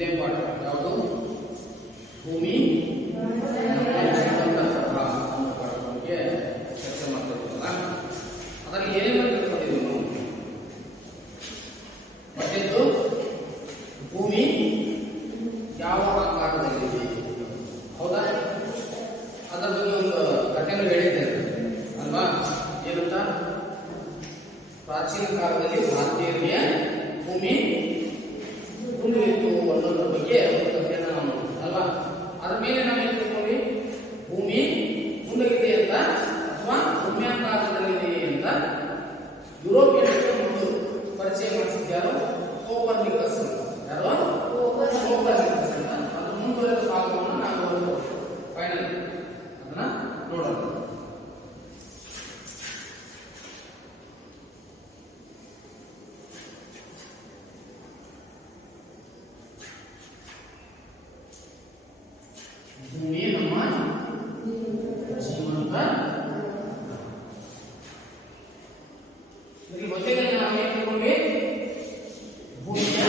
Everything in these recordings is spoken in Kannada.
ಇಲ್ಲೇ ಪಾಠ ಯಾವುದು ಭೂಮಿ ಬಗ್ಗೆ ಚರ್ಚೆ ಮಾಡ್ತಿರ್ತೀವಲ್ಲ ಅದರಲ್ಲಿ ಏನೇನು ತಿಳ್ಕೊಂಡಿದ್ದೀವಿ ನಾವು ಮತ್ತೆದ್ದು ಭೂಮಿ ಯಾವ ಆಕಾರದಲ್ಲಿದೆ ಹೌದಾ ಅದರ ಬಗ್ಗೆ ಒಂದು ಘಟನೆ ಹೇಳಿದ್ದೇನೆ ಅಲ್ವಾ ಏನಂತ ಪ್ರಾಚೀನ ಕಾಲದಲ್ಲಿ ಭಾರತೀಯರಿಗೆ ಭೂಮಿ ಗುಂಡಿತ್ತು ಅನ್ನೋದ್ರ ಬಗ್ಗೆ ಒಂದು ಕಥೆಯನ್ನು ನಾವು ನೋಡ್ತೀವಿ ಅಲ್ವಾ ಅದ್ರ ಮೇಲೆ ನಾವೇನು ತಿಳ್ಕೊಂಡ್ವಿ ಭೂಮಿ ಗುಂಡಗಿದೆ ಅಂತ ಅಥವಾ ಭೂಮ್ಯಾಕಾರದಲ್ಲಿದೆ ಅಂತ ಯುರೋಪಿಯನ್ಗೆ ಒಂದು ಪರಿಚಯ ಮಾಡಿಸಿದ್ಯಾರು ಕೋಪರ್ನಿಕಸ್ ಅಂತ ಯಾರು ಕೋಪರ್ನಿಕಸ್ ಅಂತ ಅದ್ರ ಮುಂದುವರೆದ ಭಾಗವನ್ನು ನಾವು ಫೈನಲ್ ಅದನ್ನ ನೋಡೋಣ ಭೂಮಿ ನಮ್ಮ ಜೀವಂತ ಮೊದಲಿಗೆ ನಾವು ಏನು ತಿಳ್ಕೊಂಡ್ವಿ ಭೂಮಿಯ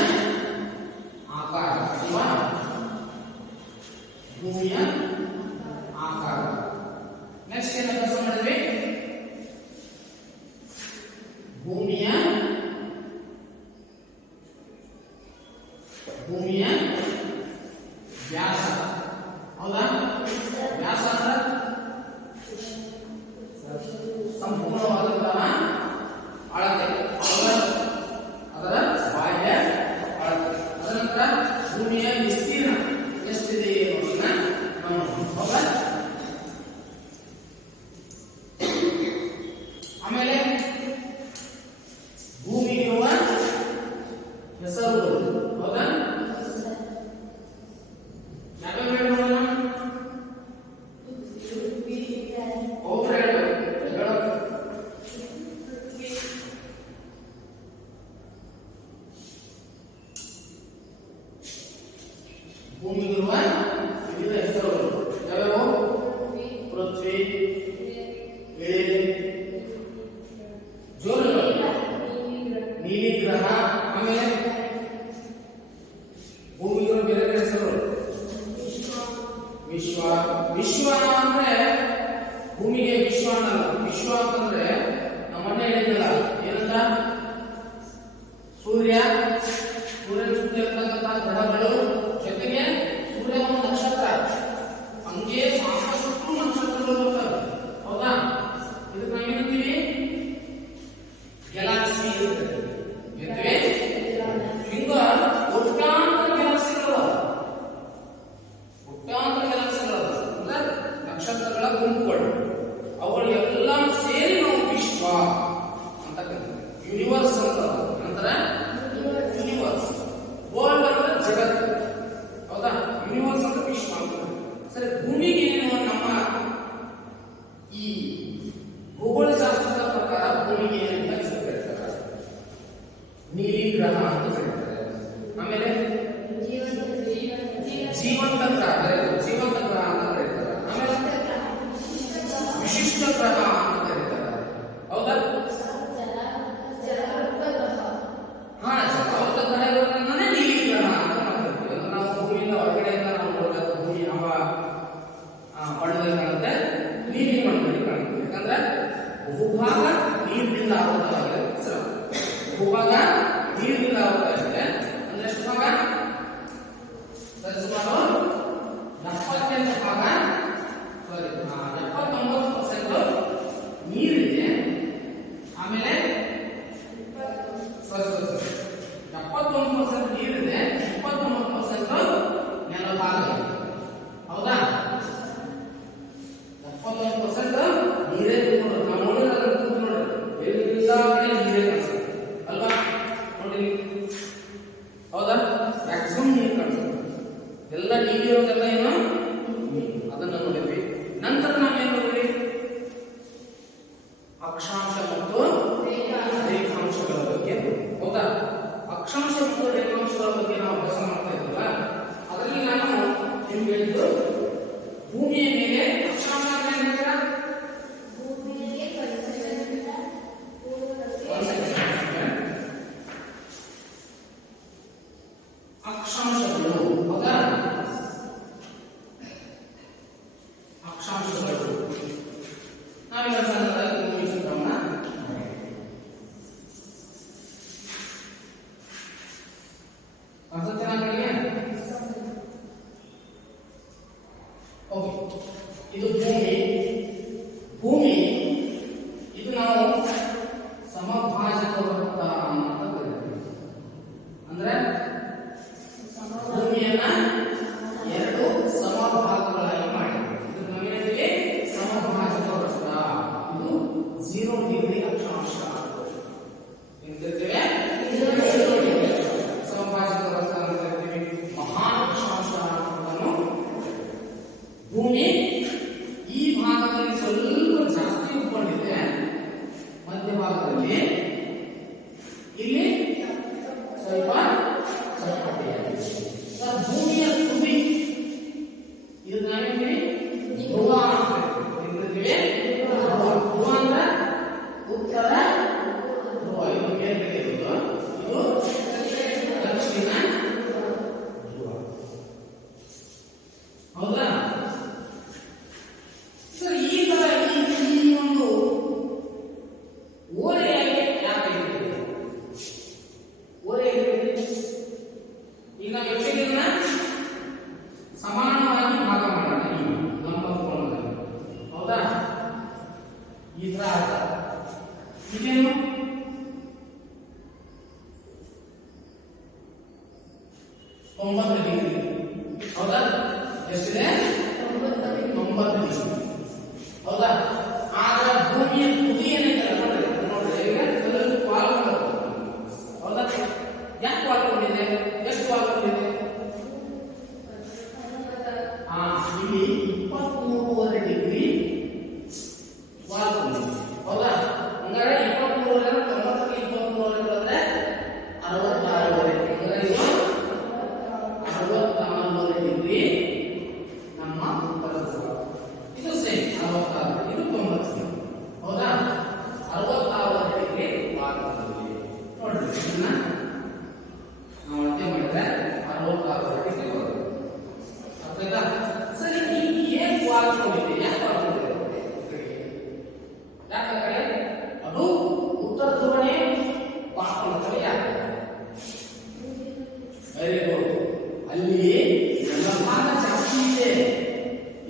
ಆಕಾರ ಅಥವಾ ಭೂಮಿಯ ಆಕಾರ ನೆಕ್ಸ್ಟ್ ಏನು ಅಭ್ಯಾಸ ಮಾಡಿದ್ವಿ ಭೂಮಿಯ ವ್ಯಾಸ ಹೌದಾ ವ್ಯಾಸ ಅಂದ್ರೆ ಸಂಪೂರ್ಣವಾದಂತಹ ಅಳತೆ ಅದರ ಬಾಹ್ಯ ಅಳತೆ ಅದರ ನಂತರ ಭೂಮಿಯ ವಿಸ್ತೀರ್ಣ ಎಷ್ಟಿದೆ ಅನ್ನೋದನ್ನ ನಾವು ಹೌದಾ ಆಮೇಲೆ ಭೂಮಿಗಿರುವ ಹೆಸರುಗಳು ಹೌದಾ ಭೂಮಿಗಿರುವ ವಿವಿಧ ಹೆಸರುಗಳು ಯಾವ್ಯಾವು ಪೃಥ್ವಿ ಇಳಿ ಜೋರುಗಳು ನೀಲಿ ಗ್ರಹ ಆಮೇಲೆ ಭೂಮಿಗಿರುವ ಬೇರೆ ಬೇರೆ ಹೆಸರುಗಳು ವಿಶ್ವ ವಿಶ್ವ ಅಂದ್ರೆ ಭೂಮಿಗೆ ವಿಶ್ವ ಅನ್ನಲ್ಲ ವಿಶ್ವ ಅಂತಂದ್ರೆ ನಮ್ಮನ್ನೇ ಹೇಳಿದ್ರಲ್ಲ ಏನಂತ ಸೂರ್ಯನ ಸುತ್ತ ಇರ್ತಕ್ಕಂಥ ಗ್ರಹಗಳು ಜೊತೆಗೆ ಸೂರ್ಯ ಒಂದು ನಕ್ಷತ್ರ ಹಂಗೆ ಸಾಕಷ್ಟು ನಕ್ಷತ್ರಗಳು ಬರ್ತವೆ ಹೌದಾ ಇದಕ್ಕೆ ನಾವೇನಂತೀವಿ ಗ್ಯಾಲಕ್ಸಿ ಇರ್ತವೆ ಹಿಂಗ ಕೋಟ್ಯಾಂತರ ಗ್ಯಾಲಕ್ಸಿಗಳು ಅಂದ್ರೆ ನಕ್ಷತ್ರಗಳ ಗುಂಪುಗಳು ಅವುಗಳು ಎಲ್ಲ ಸೇರಿ ನಾವು ವಿಶ್ವ ಅಂತ ಕರಿತೀವಿ ಯೂನಿವರ್ಸ್ ಅಂತ ನಂತರ ಯೂನಿವರ್ಸ್ ವರ್ಲ್ಡ್ ಅಂದ್ರೆ ಜಗತ್ತು ಹೌದಾ ಯೂನಿವರ್ಸ್ ಅಂದ್ರೆ ವಿಶ್ವ ಅಂತ ಸರಿ ಭೂಮಿಗೆ ನಮ್ಮ ಈ ಭೂಗೋಳಶಾಸ್ತ್ರದ ಪ್ರಕಾರ ಭೂಮಿಗೆ ಅಂತ ಹೆಸರು ಕರೀತಾರೆ ನೀಲಿ ಗ್ರಹ ಅಂತ ಕರೀತಾರೆ ಆಮೇಲೆ ಜೀವಂತ ಗ್ರಹ ಅಂತ ಕರೀತಾರೆ ಆಮೇಲೆ ವಿಶಿಷ್ಟ ಗ್ರಹ ಅಂತ ಕರೀತಾರೆ ಹೌದಾ ಹಾ ಜಲಾವೃತ ಗ್ರಹ ಇರೋದನ್ನೇ ನೀಲಿ ಗ್ರಹ ಅಂತ ಮಾಡ್ತೀವಿ ನಾವು ಭೂಮಿಯಿಂದ ಹೊರಗಡೆಯಿಂದ ನಾವು ನೋಡಿದಾಗ ಭೂಮಿ ಯಾವ ಬಣ್ಣದಲ್ಲಿ ಕಾಣುತ್ತೆ ನೀಲಿ ಬಣ್ಣದಲ್ಲಿ ಕಾಣುತ್ತೆ ಯಾಕಂದ್ರೆ ಬಹುಭಾಗ ನೀರಿನಿಂದ ಆವೃತವಾಗಿದೆ ಬಹುಭಾಗ ನೀರಿನಿಂದ ಆವೃತವಾಗಿದೆ ಅಂದ್ರೆ ಎಷ್ಟು ಭಾಗ ಸುಮಾರು 78 ಭಾಗ 79% ನೀರಿದೆ ಆಮೇಲೆ 79% ನೀರಿದೆ 29% ನೆಲಭಾಗ ಹೌದಾ 79% ನೀರೇ ನಾವು ನೋಡಿದ್ರೆ ನೋಡ್ರಿ ಎಲ್ಲ ಕಡೆ ನೀರೇ ಕಾಣಿಸುತ್ತೆ ಅಲ್ವಾ ನೋಡಿ ಹೌದಾ ಮ್ಯಾಕ್ಸಿಮಮ್ ನೀರು ಕಾಣಿಸುತ್ತೆ ಎಲ್ಲ ನೀರು ಇರೋದೆಲ್ಲ ಏನು ಅದನ್ನ ನೋಡಿದ್ವಿ ನಂತರ ನಾವೇನು ನೋಡಿದ್ವಿ ಅಕ್ಷಾಂಶ ಮತ್ತು ರೇಖಾಂಶಗಳ ಬಗ್ಗೆ ಹೌದಾ ಅಕ್ಷಾಂಶ ಮತ್ತು ರೇಖಾಂಶಗಳ ಬಗ್ಗೆ ನಾವು ಅಭ್ಯಾಸ ಮಾಡ್ತಾ ಇದ್ವಲ್ಲ ಅದರಲ್ಲಿ ನಾನು ನಿಮ್ಗೆ ಹೇಳಿದ್ದು ಭೂಮಿಯ ಮೇಲೆ ಅಕ್ಷಾಂಶ ಅಕ್ಷಾಂಶಗಳು ಹೌದಾ ಅಕ್ಷಾಂಶಗಳು ನಾವೀಗ ಸಣ್ಣದಾಗಿ ಭೂಮಿ ಸೂತ್ರವನ್ನ ಅರ್ಥಾತ್ ಏನಾಗಲಿದೆ ಓಕೆ ಇದು ಭೂಮಿ ಭೂಮಿ ಇದು ನಾವು ಸಮಭಾಜಕ ವೃತ್ತ ಅಂತ ಕರೀತೀವಿ ಅಂದ್ರೆ ಭೂಮಿಯನ್ನ ಎರಡು ಸಮಭಾಗಗಳಾಗಿ ಮಾಡಿದ್ದೀವಿ ಇದು ನಾವೇನಿದೆ ಸಮಭಾಜಕ ವೃತ್ತ ಇದು 0 ಡಿಗ್ರಿ ಅಕ್ಷಾಂಶ ಎಂದಿರ್ತೇವೆ 0 ಡಿಗ್ರಿ ಸಮಭಾಜಕ ವೃತ್ತ ಅಂತ ಕರೀತೀವಿ ಮಹಾನ್ ಅಕ್ಷಾಂಶ ಅನ್ನೋದನ್ನು ಭೂಮಿ ಈ ಭಾಗದಲ್ಲಿ ಸ್ವಲ್ಪ ಜಾಸ್ತಿ ಉಟ್ಕೊಂಡಿದೆ ಮಧ್ಯಭಾಗದಲ್ಲಿ ಇಲ್ಲಿ ಸ್ವಲ್ಪ ಚಪ್ಪಟೆಯಾಗಿದೆ ಭೂಮಿಯ ತುದಿ ಇದು ನಾವೇನ್ತೀವಿ ಧ್ರುವ ಎಂದಿರ್ತೀವಿ ಧ್ರುವ ಅಂದ್ರೆ ಉತ್ತರ ಧ್ರುವ ಇದು ಮೇಲ್ಗಡೆ ಇರೋದು ಇದು ದಕ್ಷಿಣ ಧ್ರುವ ಹೌದಾ ಸರ್ ಈ ತರ ಈ ಒಂದು ಓರೆಯಾಗಿ ಯಾಕೆ ಇರ್ತದೆ ಓರೆ ಇರ್ತದೆ ಈಗ ನಾವು ಎಷ್ಟನ್ನ ಸಮಾನವಾಗಿ ಭಾಗ ಮಾಡೋಣ ಈ ಲಂಬ ಕೋನದಲ್ಲಿ ಹೌದಾ ಈ ತರ ಇದೇನು 90 ಡಿಗ್ರಿ ಹೌದಾ ಎಷ್ಟಿದೆ 90 ಡಿಗ್ರಿ ಹೌದಾ ಆದ್ರೆ ಭೂಮಿಯ ತುದಿ ಏನೈತಲ್ಲ ನೋಡ್ರಿ ಈಗ ಸ್ವಲ್ಪ ವಾಲ್ಕೊಂಡಿದೆ ಹೌದಾ ಯಾಕೆ ವಾಲ್ಕೊಂಡಿದೆ ಎಷ್ಟು ವಾಲ್ಕೊಂಡಿದೆ ಇಲ್ಲಿ 23.5 ಡಿಗ್ರಿ ವಾಲ್ಕೊಂಡಿದೆ ಹೌದಾ ಹಂಗಾರೆ 23 90ಕ್ಕೆ 23 ಕಳೆದ್ರೆ 66 ಹಂಗಾರೆ ಇದು 64 ಡಿಗ್ರಿ ನಮ್ಮ ಉತ್ತರ ಧ್ರುವ ಇದು ಸೇಮ್ 66 ಇದು 90 ಹೌದಾ 66 ಡಿಗ್ರಿ ಭಾಗದಲ್ಲಿ ನೋಡ್ರಿ ಇದನ್ನ ನಾವು ಅಳತೆ ಮಾಡಿದ್ರೆ 66 ಡಿಗ್ರಿ ಬರುತ್ತೆ ಅರ್ಥಾಯ್ತಾ ಸರಿ ಈ ಏನ್ ವಾಲ್ಕೊಂಡಿದೆ ಯಾಕೆ ವಾಲ್ಕೊಂಡಿದೆ ಯಾಕಂದ್ರೆ ಅದು ಉತ್ತರ ಧ್ರುವನೇ ವಾಲ್ಕೊಳ್ಳುತ್ತದೆ ಯಾಕೆ ವೆರಿ ಗುಡ್ ಅಲ್ಲಿ ನೆಲಭಾಗ ಜಾಸ್ತಿ ಇದೆ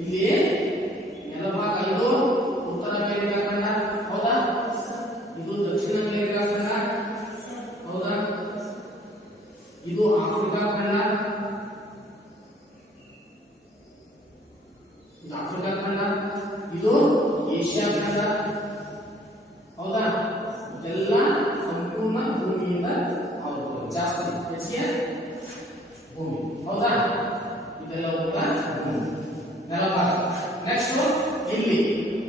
ಇಲ್ಲಿ ನೆಲಭಾಗ ಇದು ಉತ್ತರ ಅಮೆರಿಕಾ ಖಂಡ ಹೌದಾ ಇದು ದಕ್ಷಿಣ ಅಮೆರಿಕಾ ಖಂಡ ಹೌದಾ ಇದು ಆಫ್ರಿಕಾ ಖಂಡ ಇದು ಆಫ್ರಿಕಾ ಖಂಡ ಇದು ಏಷ್ಯಾ ಖಂಡ ಹೌದಾ ಇದೆಲ್ಲ ಸಂಪೂರ್ಣ ಭೂಮಿಯಿಂದ ಆಗುತ್ತದೆ ಜಾಸ್ತಿ ಹೆಚ್ಚಿಗೆ ಭೂಮಿ ಹೌದಾ ಇದೆಲ್ಲ ಕೂಡ ಭೂಮಿ ನೆಲಭಾಗ ನೆಕ್ಸ್ಟ್ ಇಲ್ಲಿ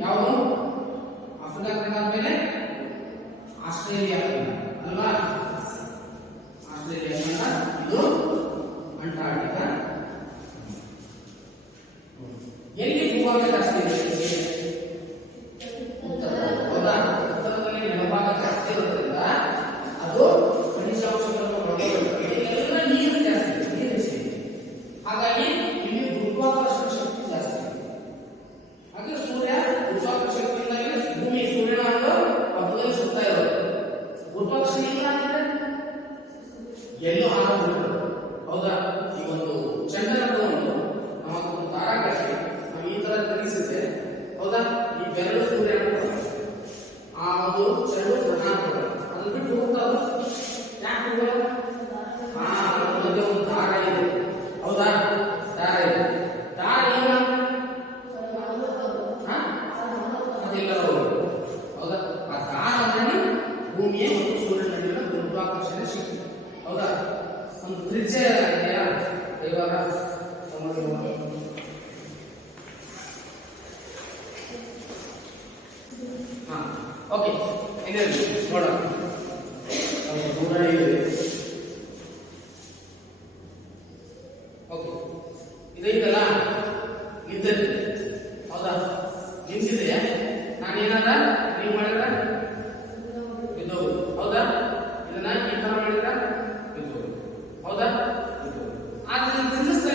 ಯಾವುದು ಆಫ್ರಿಕಾ ಖಂಡ ಆದ್ಮೇಲೆ ಆಸ್ಟ್ರೇಲಿಯಾ ಖಂಡ ಅಲ್ವಾ ಆಸ್ಟ್ರೇಲಿಯಾ ಖಂಡ ಇದು ಅಂಟಾರ್ಟಿಕಾ ಎಲ್ಲಿ ಭೂಭಾಗ ಜಾಸ್ತಿ ಇದೆ ಉತ್ತರ ಹೌದಾ ಉತ್ತರದಲ್ಲಿ ನೆಲಭಾಗ ಜಾಸ್ತಿ ಇರೋದ್ರಿಂದ ಅದು ಖನಿಜಾಂಶಗಳನ್ನು ಒಳಗೊಂಡಿರುತ್ತದೆ ಎಲ್ಲ ನೀರು ಜಾಸ್ತಿ ನೀರು ಹೆಚ್ಚಿದೆ ಹಾಗಾಗಿ ಇಲ್ಲಿ ಗುರುತ್ವಾಕರ್ಷಣ ಶಕ್ತಿ ಜಾಸ್ತಿ ಹಾಗೆ ಸೂರ್ಯ ಗುರುತ್ವಾಕರ್ಷಣ ಶಕ್ತಿಯಿಂದಾಗಿ ಭೂಮಿ ಸೂರ್ಯನ ಪಕ್ಕದಲ್ಲಿ ಸುತ್ತಾ ಇರೋದು ಗುರುತ್ವಾಕರ್ಷಣ ಇಲ್ಲ ಅಂದ್ರೆ ಎಲ್ಲೋ ಹಾರೋದು ಹೌದಾ ಈ ಒಂದು ಚಂಡನ ತಗೊಂಡು ನಾವು ಒಂದು ದಾರ ಕಟ್ಟಿ ನಾವು ಈ ತರ ತಿರುಗಿಸಿದ್ರೆ ಹೌದಾ ಈ ಬೆರಳು ಸೂರ್ಯ ಆ ಒಂದು ಚೆಂಡು ಪ್ರಧಾನ ಅದನ್ನ ಬಿಟ್ಟು ಹೋಗ್ತದ ಯಾಕೆ ಹೋಗಲ್ಲ ಮಧ್ಯೆ ಒಂದು ದಾರ ಇದೆ ಹೌದಾ ದಾರ ಇದೆ ದಾರ ಇಲ್ಲ ಅದೆಲ್ಲ ಹೌದಾ ಆ ದಾರ ಅಂದ್ರೆ ಭೂಮಿಯ ಮತ್ತು ಸೂರ್ಯನ ನಡುವಿನ ಗುರುತ್ವಾಕರ್ಷಣೆ ಶಕ್ತಿ ಹೌದಾ ಒಂದು ತ್ರಿಜ್ಯ ಇದೆಯಾ ಇವಾಗ ಓಕೆ ಇದೆ ನೋಡೋಣ ದೂರ ಇದೆ ಓಕೆ ಇದೈತಲ್ಲ ಇದ್ದಲ್ಲಿ ಹೌದಾ ನಿಂತಿದೆ ನಾನೇನಾದ ನೀವು ಮಾಡಿದ್ರ ಇದು ಹೌದಾ ಇದನ್ನ ಈ ತರ ಮಾಡಿದ್ರ ಇದು ಹೌದಾ ಆದ್ರೆ ನಿಲ್ಲಿಸ್ತಾ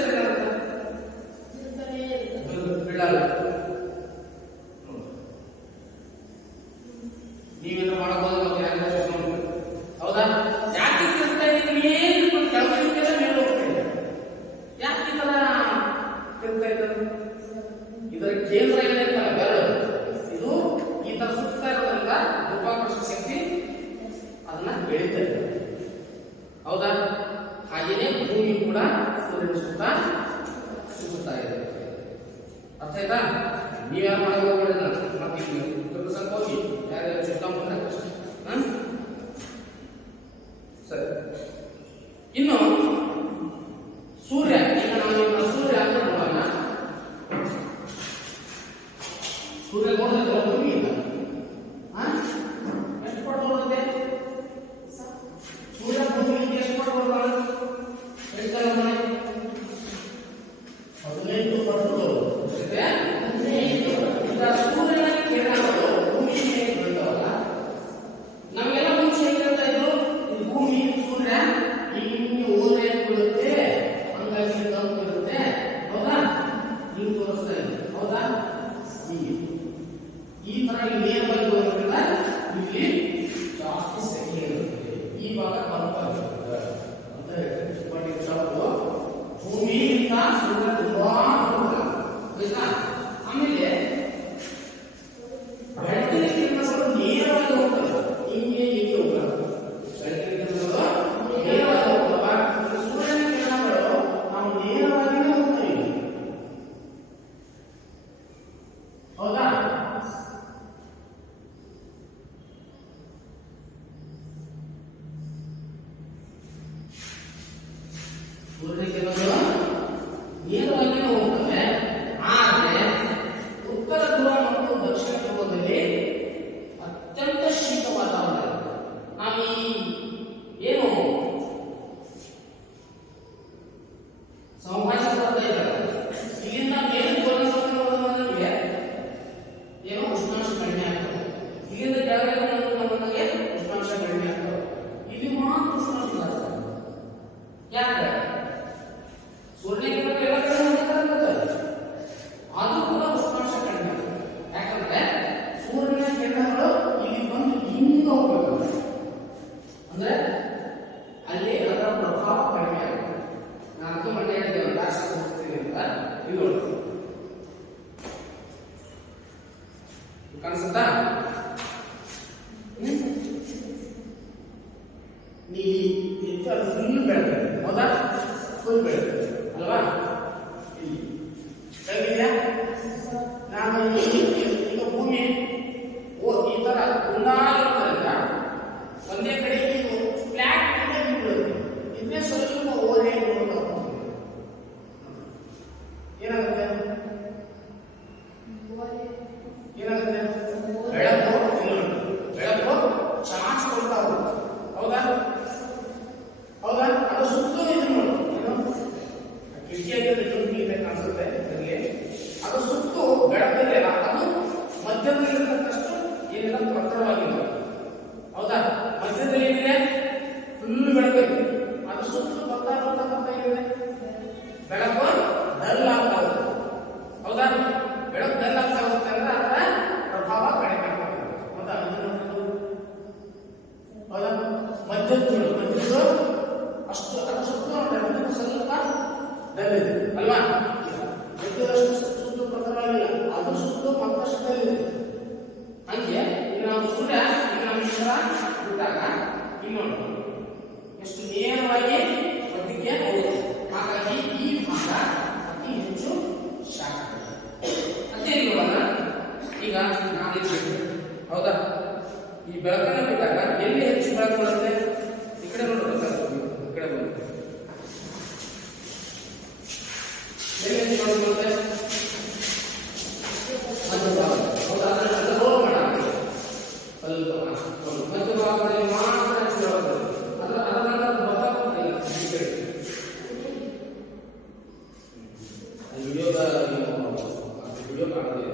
ಕೂಡ ಸೂರ್ಯನ ಸುತ್ತ ಸುತ್ತಾ ಇದೆ. ಅರ್ಥ ಆಯ್ತಾ? ನೀವ್ಯಾರು ಮಾಡಕ್ಕೆ ಹೋಗ್ಬೇಡಿ. ಮತ್ತೆ ತಿರ್ಗಿಸಕ್ಕೆ ಹೋಗಿ ಯಾರ್ಯಾರು ಸುತ್ತಮುತ್ತ ಸರಿ. ಇನ್ನು ಸೂರ್ಯ, ಈಗ ನಾವು ಸೂರ್ಯ ಅಂತ ನೋಡೋಣ. ಸೂರ್ಯ ನೋಡಿದ್ರೆ ಭೂಮಿ ಇಲ್ಲ ಎಷ್ಟು ಪಟ್ಟು ಬರುತ್ತೆ? ಸೂರ್ಯ ಭೂಮಿಗೆ ಎಷ್ಟು ಪಟ್ಟು ಬರೋಣ? ಎಷ್ಟು 15 ಪಟ್ಟು ಬರುತ್ತೆ. ಈಗ ಸೂರ್ಯನ ಕಿರಣಗಳು ಭೂಮಿ ಮೇಲೆ ಬೀಳ್ತಾವಲ್ಲ, ನಮಗೆಲ್ಲ ಮುಂಚೆ ಏನ್ ಹೇಳ್ತಾ ಇದ್ರು? ಇದು ಭೂಮಿ, ಸೂರ್ಯ ಹಿಂಗೆ ಓರೆ ಬೀಳುತ್ತೆ, ಹಂಗಾಗಿ ತಂಪು ಇರುತ್ತೆ. ಹೌದಾ? ನೀವು ತೋರಿಸ್ತಾ ಇದ್ದೀವಿ. ಹೌದಾ? ಹೀಗೆ ಈ ತರ ನೇರವಾಗಿ ಹೋಗೋದ್ರಿಂದ ಇಲ್ಲಿ ಜಾಸ್ತಿ ಸೆಕೆ ಇರುತ್ತೆ, ಈ ಭಾಗ ತಂಪಾಗಿರುತ್ತೆ ಅಂತ ಹೇಳ್ತೀವಿ. ಬಟ್ ಇದು ತಪ್ಪು. ಭೂಮಿಯಿಂದ ಸೂರ್ಯ ತುಂಬಾ ದೂರ. ಆಯ್ತಾ? ಆಮೇಲೆ ಬೆಳಕಿನ ಕಿರಣಗಳು ನೇರವಾಗಿ ಹೋಗ್ತವೆ, ಹಿಂಗೆ ಹೋಗಲ್ಲ. ಬೆಳಕಿನ ಕಿರಣಗಳು ನೇರವಾಗಿ ಹೋಗ್ತವೆ. ಸೂರ್ಯನ ಕಿರಣಗಳು ನಾವು ನೇರವಾಗಿಯೇ ಹೋಗ್ತೇವೆ. ಹೌದಾ? ಸೂರ್ಯನ ಕಿರಣಗಳು ನೇರವಾಗಿಯೇ ಹೋಗ್ತವೆ. ಆದರೆ ಉತ್ತರ ಧ್ರುವ ಮತ್ತು ದಕ್ಷಿಣ ಧ್ರುವದಲ್ಲಿ ಅತ್ಯಂತ ಶೀತ ವಾತಾವರಣ ಇರುತ್ತೆ. ನಾವು ಏನು ಸಂಭಾಷಣೆ ಮಾಡ್ತಾ ಇದ್ದಾರೆ, ಇಲ್ಲಿಂದ ಮೇಲೆ ನಮಗೆ ಏನೋ ಉಷ್ಣಾಂಶ ಕಡಿಮೆ ಆಗ್ತದೆ, ಇಲ್ಲಿಂದ ಕೆಳಗಡೆ ನಮಗೆ ಉಷ್ಣಾಂಶ ಕಡಿಮೆ ಆಗ್ತದೆ. ಇಲ್ಲಿ ಮಾತ್ರ ಉಷ್ಣಾಂಶ ಜಾಸ್ತಿ ಆಗ್ತದೆ. ಯಾಕೆ? ಸೂರ್ಯ ಕಿರಣ ಎಲ್ಲ ಕಡೆ ಹೋಗ್ತದೆ, ಅದು ಕೂಡ ಉಷ್ಣಾಂಶ ಕಡಿಮೆ ಆಗ್ತದೆ. ಯಾಕಂದ್ರೆ ಸೂರ್ಯನ ಕಿರಣಗಳು ಇಲ್ಲಿ ಬಂದು ಹಿಂದೆ ಹೋಗ್ಬೇಕು, ಅಂದ್ರೆ ಅಲ್ಲಿ ಅದರ ಪ್ರಭಾವ ಕಡಿಮೆ ಆಗುತ್ತೆ. ನಾನು ಮೊನ್ನೆ ಹೇಳಿದ್ದೇವೆ ರಾಷ್ಟ್ರ ಹೋಗ್ತೀನಿ ಅಂತ. ಇಲ್ಲಿ ನೋಡಿ, ಕಾಣಿಸುತ್ತಾ? ನೀಲಿ ಹೆಚ್ಚು ಅದು ಫುಲ್ ಬೆಳೆದಿದೆ. ಹೌದಾ? ಫುಲ್ ಬೆಳೆದಿದೆ ಅಲ್ವಾ? ಇಲ್ಲಿ ಬೆಳೆದಿದೆಯಾ? ನಾನು ಈಗ ಭೂಮಿ ಈ ತರ ಉಂಡಾಗಿರೋದ್ರಿಂದ ಒಂದೇ ಕಡೆ ಇದು ಫ್ಲಾಟ್ ಬೀಳುತ್ತೆ. ಇನ್ನೇ ಸ್ವಲ್ಪ ಓರೆ ಏನಾಗುತ್ತೆ? ಏನಾಗುತ್ತೆ? ಬೆಳಕು ಚಾರ್ಜ್ ಕೊಡ್ತಾ ಹೋಗುತ್ತೆ. ಹೌದಾ? ಹೌದಾ? ಅದು ಸುತ್ತ ಇದು ನೋಡಿ, ಕಿಟಕಿಯಾಗಿ ಕಾಣಿಸುತ್ತೆ. ಅದು ಸುತ್ತು ಬೆಳಕಿದೆಯಲ್ಲ, ಅದು ಮಧ್ಯದಲ್ಲಿರತಕ್ಕಷ್ಟು ಏನಿಲ್ಲ ಪ್ರಖರವಾಗಿದೆ. ಹೌದಾ? ಮಧ್ಯದಲ್ಲಿ ಏನಿದೆ? ಫುಲ್ ಬೆಳಕು. ಅದು ಸುತ್ತು ಬರ್ತಾ ಏನಿದೆ? ಬೆಳಕು ಡಲ್ ಆಗ್ತಾ ಹೋಗುತ್ತೆ. ಹೌದಾ? ಬೆಳಕು ಡಲ್ ಆಗ್ತಾ ಹೋಗುತ್ತೆ ಅಂದ್ರೆ ಅದರ ಪ್ರಭಾವ ಕಡಿಮೆ ಆಗ್ತದೆ. ಹೌದಾ? ಹೌದಾ? ಮಧ್ಯದ್ದು ಅಷ್ಟು ಅದು ಸುತ್ತು ನೋಡಿದ್ರೆ ಸ್ವಲ್ಪ ಡಲ್ ಇದೆ ಅಲ್ವಾ? ಮಧ್ಯದಷ್ಟು ಸುತ್ತು ಪ್ರಖರವಾಗಿಲ್ಲ, ಅದು ಸುತ್ತು ಮತ್ತಷ್ಟು ಡಲ್ ಇದೆ. ಹಂಗೆ ಈಗ ನಾವು ಸೂರ್ಯ ಈಗ ನಮ್ಮ ಬಿಟ್ಟಾಗ ಇಲ್ಲಿ ನೋಡಿ ಎಷ್ಟು ನೇರವಾಗಿ ಬದಿಗೆ ಹೋಗುತ್ತೆ. ಹಾಗಾಗಿ ಈ ಭಾಗ ಅತಿ ಹೆಚ್ಚು ಶಾಖ. ಅದೇ ನೋಡೋಣ. ಈಗ ನಾಳೆ ಹೌದಾ? ಈ ಬೆಳಕನ್ನು ಬಿಟ್ಟಾಗ ಎಲ್ಲಿ ಹೆಚ್ಚು ಬೆಳಕು ಬರುತ್ತೆ? ಈ ಕಡೆ ನೋಡೋದು, ಈ ಕಡೆ ಬರುತ್ತೆ. ಎಲ್ಲಿ ಹೆಚ್ಚು ಬೆಳಕು ಬರುತ್ತೆ? ಮಧ್ಯಭಾಗ. ಹೌದಾ? ಅದನ್ನು ರೋಲ್ ಮಾಡೋಣ ಸ್ವಲ್ಪ. ಮಧ್ಯಭಾಗದಲ್ಲಿ ಮಾತ್ರ ಹೆಚ್ಚು ಬೆಳಕು ಬರುತ್ತೆ. ಅದರ ಗೊತ್ತಾಗ್ತಿಲ್ಲ ಈ ಕಡೆ. ವಿಡಿಯೋ ಮಾಡೋದಿದೆ.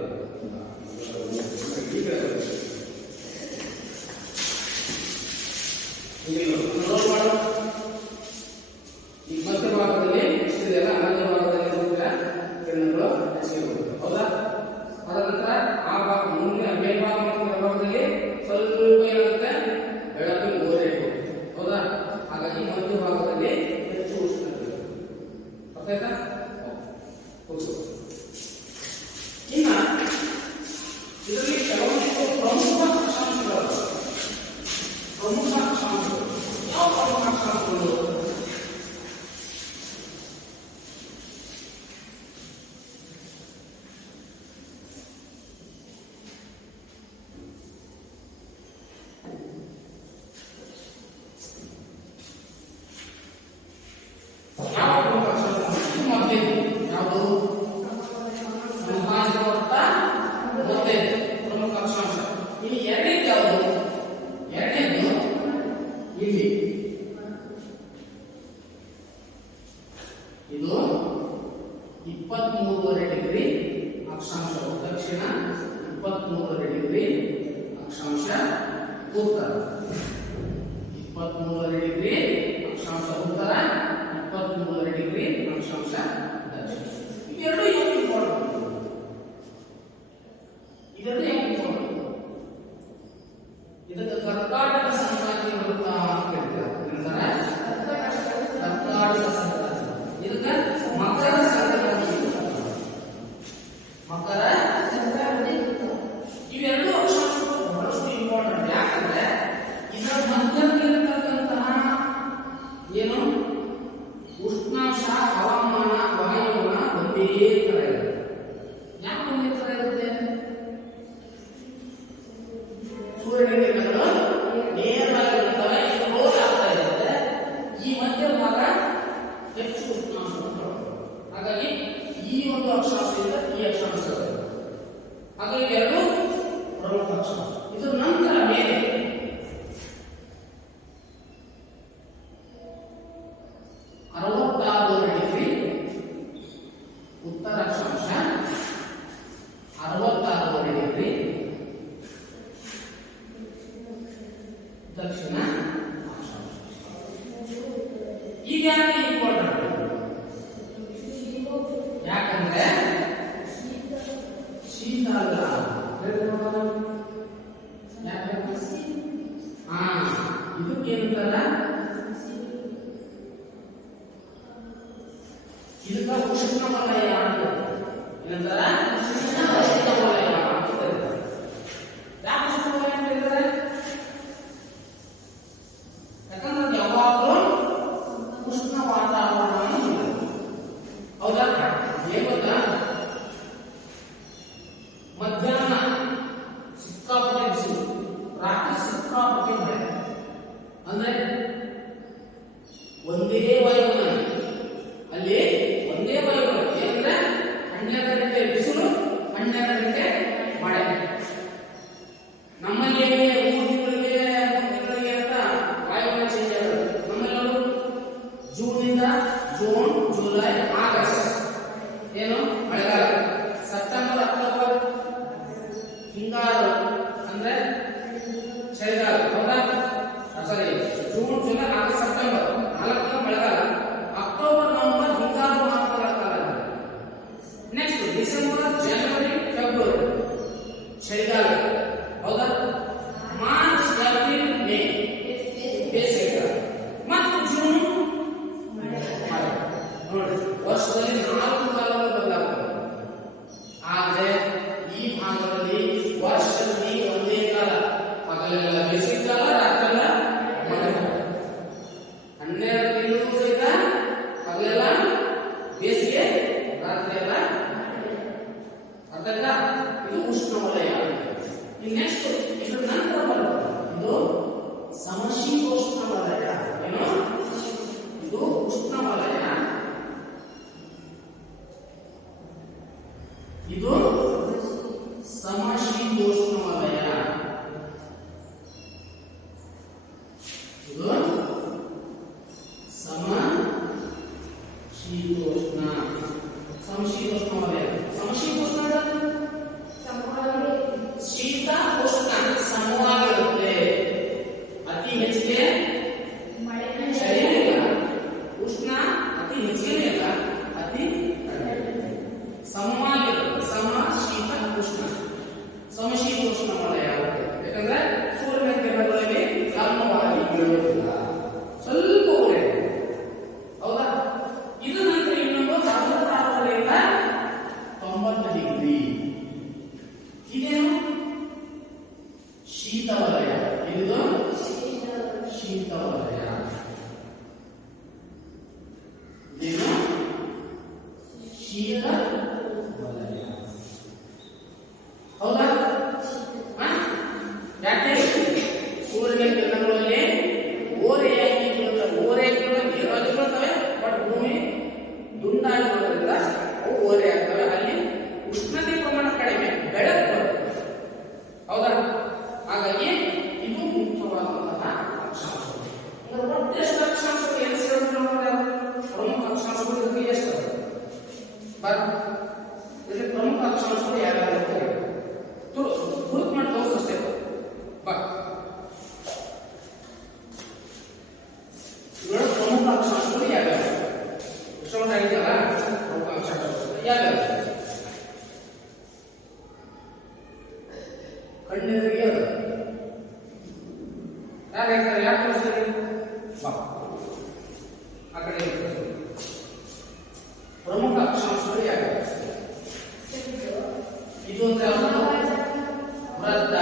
ಈ ಕಡೆ ರೋಲ್ ಮಾಡೋ ಈ ಮಧ್ಯ ಭಾಗದಲ್ಲಿ ಇದೆಲ್ಲ ಮಧ್ಯ ಭಾಗದಲ್ಲಿ ಸೂರ್ಯ ಕಿರಣಗಳು ಸಿಗುತ್ತೆ. ಹೌದಾ? ಅದರ ನಂತರ ಆ ಭಾಗ ಮುಂದೆ ಮೇಲ್ಭಾಗ ಮತ್ತು ಕೆಳಭಾಗದಲ್ಲಿ ಸ್ವಲ್ಪ ಏನಾಗುತ್ತೆ? ಬೆಳಕಿನ ಓರೆ ಹೋಗುತ್ತೆ. ಹೌದಾ? ಹಾಗಾಗಿ ಮಧ್ಯ ಭಾಗದಲ್ಲಿ ಹೆಚ್ಚು ಉಷ್ಣತೆ ಇರುತ್ತೆ. ಅರ್ಥ ಆಯ್ತಾ? ಇನ್ನ ಇದರಲ್ಲಿ ಕೆಲವೊಂದಿಷ್ಟು ಪ್ರಮುಖ ಅಂಶಾಂಶಗಳು. ಪ್ರಮುಖ ಅಂಶಾಂಶಗಳು ಯಾವ ಪ್ರಮುಖ ಅಂಶಾಂಶಗಳು? ಯಾವುದು ಸಂಭಾಜಿತ ವೃತ್ತ ಮತ್ತೆ ಪ್ರಮುಖ ಅಕ್ಷಾಂಶ. ಇನ್ನು ಎರಡನೇದು ಯಾವುದು? ಎರಡನೇದು ಇಲ್ಲಿ ಇದು 23.5 ಡಿಗ್ರಿ ಅಕ್ಷಾಂಶ ದಕ್ಷಿಣ, 23.5 ಡಿಗ್ರಿ ಅಕ್ಷಾಂಶ ಉತ್ತರ. 23.5 ಡಿಗ್ರಿ ಅಕ್ಷಾಂಶ ಉತ್ತರ, 23.5 ಡಿಗ್ರಿ ಅಕ್ಷಾಂಶ ದಕ್ಷಿಣ. ಇವೆರಡು ಯಾಕೆ ಇಂಪಾರ್ಟೆಂಟ್? ಇದೆರಡು ಯಾಕೆ ಇಂಪಾರ್ಟೆಂಟ್? ಇದಕ್ಕೆ ಕರ್ಕಾಟಕ ಸಂಕ್ರಾಂತಿ ವೃತ್ತ ಅಂತ ಹೇಳ್ತಾರೆ. ಕರ್ಕಾಟಕ ಸಂಕ್ರಾಂತಿ. ಇದಕ್ಕೆ ಮಕರ ಸಂಕ್ರಾಂತಿ, ಮಕರ ಸಂಕ್ರಾಂತಿ. ಇವೆರಡು ಅಕ್ಷಾಂಶಗಳು ಬಹಳಷ್ಟು ಇಂಪಾರ್ಟೆಂಟ್. ಯಾಕಂದ್ರೆ ಇದರ ಮಧ್ಯದಲ್ಲಿರತಕ್ಕಂತಹ ಏನು ಉಷ್ಣಾಂಶ, ಹವಾಮಾನ, ವಾಯುಗುಣ ಒಂದೇ ತರ ಇರುತ್ತೆ. ಯಾಕೆ ಒಂದೇ ತರ ಇರುತ್ತೆ? ಸೂರ್ಯನ ಕಿರಣಗಳು ನೇರವಾಗಿರುತ್ತವೆ, ರೋಲ್ ಆಗ್ತಾ ಇರುತ್ತೆ. ಈ ಮಧ್ಯ ಭಾಗ ಹೆಚ್ಚು ಉಷ್ಣಾಂಶ. ಹಾಗಾಗಿ ಈ ಒಂದು ಅಕ್ಷಾಂಶದಿಂದ ಈ ಅಕ್ಷಾಂಶ, ಹಾಗಾಗಿ ಎರಡು ಪ್ರಮುಖ ಅಕ್ಷಾಂಶ. ಇದರ ನಂತರ ಮೇಲೆ 66 ಡಿಗ್ರಿ ಉತ್ತರ ಅಕ್ಷಾಂಶ, 66 ಡಿಗ್ರಿ ದಕ್ಷಿಣ ಅಕ್ಷಾಂಶ. ಈಗ ಯಾಕೆ ಇಂಪಾರ್ಟೆಂಟ್? ಯಾಕಂದ್ರೆ ಶೀತ ಅಲ್ಲ. ಇದಕ್ಕೇನಂತಾರ? ಇದಕ್ಕ ಉಷ್ಣವಲಯ ಅಂತ ಏನಂತಾರ? ಉಷ್ಣವಲಯ ಅಂತ ಕರೀತಾರೆ. ಯಾಕೆ ಉಷ್ಣವಲಯ ಅಂತ ಹೇಳ್ತಾರೆ? ಯಾಕಂದ್ರೆ ಯಾವಾಗಲೂ ಉಷ್ಣ ವಾತಾವರಣ ಇದೆ. ಹೌದಾ? ಏನ್ ಗೊತ್ತಾ? ಮಧ್ಯಾಹ್ನ ಸಿಕ್ಕಾಪಟ್ಟೆ ಬಿಸಿಲು, ರಾತ್ರಿ ಸಿಕ್ಕಾಪಟ್ಟೆ ಮಳೆ. ಅಂದ್ರೆ ಒಂದೇ ವಾಯುಗುಣ, ಅಲ್ಲಿ ಒಂದೇ ವಾಯುಗುಣ. ಏನಂದ್ರೆ 12 ಗಂಟೆ ಬಿಸಿಲು, 12 ಗಂಟೆ ಮಳೆ. ನಮ್ಮಲ್ಲಿ 3 ತಿಂಗಳಿಗೆ ಅಂತ ವಾಯುಗುಣ ಚೇಂಜ್ ಆಗುತ್ತೆ. ನಮ್ಮೆಲ್ಲರೂ ಜೂನ್, ಜುಲೈ, ಆಗಸ್ಟ್ ಏನು ಮಳೆಗಾಲ. ಸೆಪ್ಟೆಂಬರ್, ಅಕ್ಟೋಬರ್ ಹಿಂಗಾರು ಅಂದ್ರೆ ಚಳಿಗಾಲ. ಹೌದಾ? ಸಾರಿ, ಜೂನ್, ಜುಲೈ, ಆಗಸ್ಟ್, ಸೆಪ್ಟೆಂಬರ್ 4 ಮಳೆಗಾಲ. ಅಕ್ಟೋಬರ್, ನವೆಂಬರ್ ಹಿಂಗಾರು ಮಾಸಗಳ ಕಾಲ. ನೆಕ್ಸ್ಟ್ ಡಿಸೆಂಬರ್, ಜನವರಿ, ಫೆಬ್ರವರಿ ಚಳಿಗಾಲ. ಹೌದಾ? ಮಾರ್ಚ್, ಏಪ್ರಿಲ್, ಮೇ ಬೇಸಿಗೆಗಾಲ. ಮತ್ತು ಜೂನ್ ಮಳೆ. ನೋಡಿ, ವರ್ಷದಲ್ಲಿ 4 ಕಾಲಗಳು ಬದಲಾಗ್ತವೆ. ಆದ್ರೆ ಈ ಭಾಗದಲ್ಲಿ ವರ್ಷದಲ್ಲಿ ಒಂದೇ ಕಾಲ. ಹಗಲೆಲ್ಲ ಬೇಸಿಗೆ ಕಾಲ, ರಾತ್ರೆಲ್ಲ ಮಳೆಗಾಲ. 12 ತಿಂಗಳು ಸಹಿತ ಹಗಲೆಲ್ಲ ಬೇಸಿಗೆ, ರಾತ್ರಿ ಎಲ್ಲ ಅದೆಲ್ಲ. ಇದು ಉಷ್ಣವಲಯ. ನೆಕ್ಸ್ಟ್ ಇದ್ರ ನಂತರ ಬರುತ್ತೆ ಇದು ಸಮಶೀತೋಷ್ಣ ವಲಯ. ಏನು ಇದು? ಉಷ್ಣವಲಯ. ಇದು ಸಮಶೀತೋಷ್ಣ ವಲಯ. ಇದು ಸಮಶೀತೋಷ್ಣ ವಲಯ. ಸಮಶೀತೋಷ್ಣ ಶೀತ ಉಷ್ಣ ಸಮವಾಗಿರುತ್ತೆ. ಅತಿ ಹೆಚ್ಚಿಗೆ ಚಳಿ ಇಲ್ಲ, ಉಷ್ಣ ಅತಿ ಹೆಚ್ಚಿಗೆ ಇಲ್ಲ, ಅತಿ ಸಮವಾಗಿರುತ್ತೆ. ಸಮ, ಶೀತ, ಉಷ್ಣ, ಸಮಶೀತೋಷ್ಣ ವಲಯ ಆಗುತ್ತೆ. ಯಾಕಂದ್ರೆ ಸೂರ್ಯನ ಕಿರಣಗಳಲ್ಲಿ ಲಂಬವಾಗಿ ಬೀಳುವುದಿಲ್ಲ, ಸ್ವಲ್ಪ ಉರೆ. ಹೌದಾ? ಇದು ನಂತರ ಇನ್ನೊಂದು 66ರಿಂದ 90 ಡಿಗ್ರಿ. ಇದೇನು? ಶೀತ ವಲಯ. ಇದು ಶೀತ ವಲಯ. ಇದೇನು? ಶೀತ ವಲಯ. ಹೌದಾ? ಯಾಕೆ? ಸೂರ್ಯನ ಕಿರಣಗಳಲ್ಲಿ ಓರೆಯಾಗಿ ಬೀಳುತ್ತವೆ. ಓರೆ ಕಿರಣ ನೇರವಾಗಿ ಬೀಳುತ್ತವೆ, ಬಟ್ ಭೂಮಿ ದುಂಡಾಗಿರೋದ್ರಿಂದ ಅವು ಸೌಂಡ್ ಆಯ್ತಲ್ಲ ಪ್ರಮುಖ ಅಕ್ಷಾಂಶಗಳು ಯಾವ್ಯಾವ ಕಣ್ಣೆದುರಿಗೆ ಅದು ಯಾರು ಹೇಳ್ತಾರೆ ಯಾಕೆ ತೋರಿಸ್ತಾರೆ ಬಾ ಆ ಕಡೆ ಪ್ರಮುಖ ಅಕ್ಷಾಂಶಗಳು ಯಾವ್ಯಾವ ಇದು ಅಂತ ವೃತ್ತ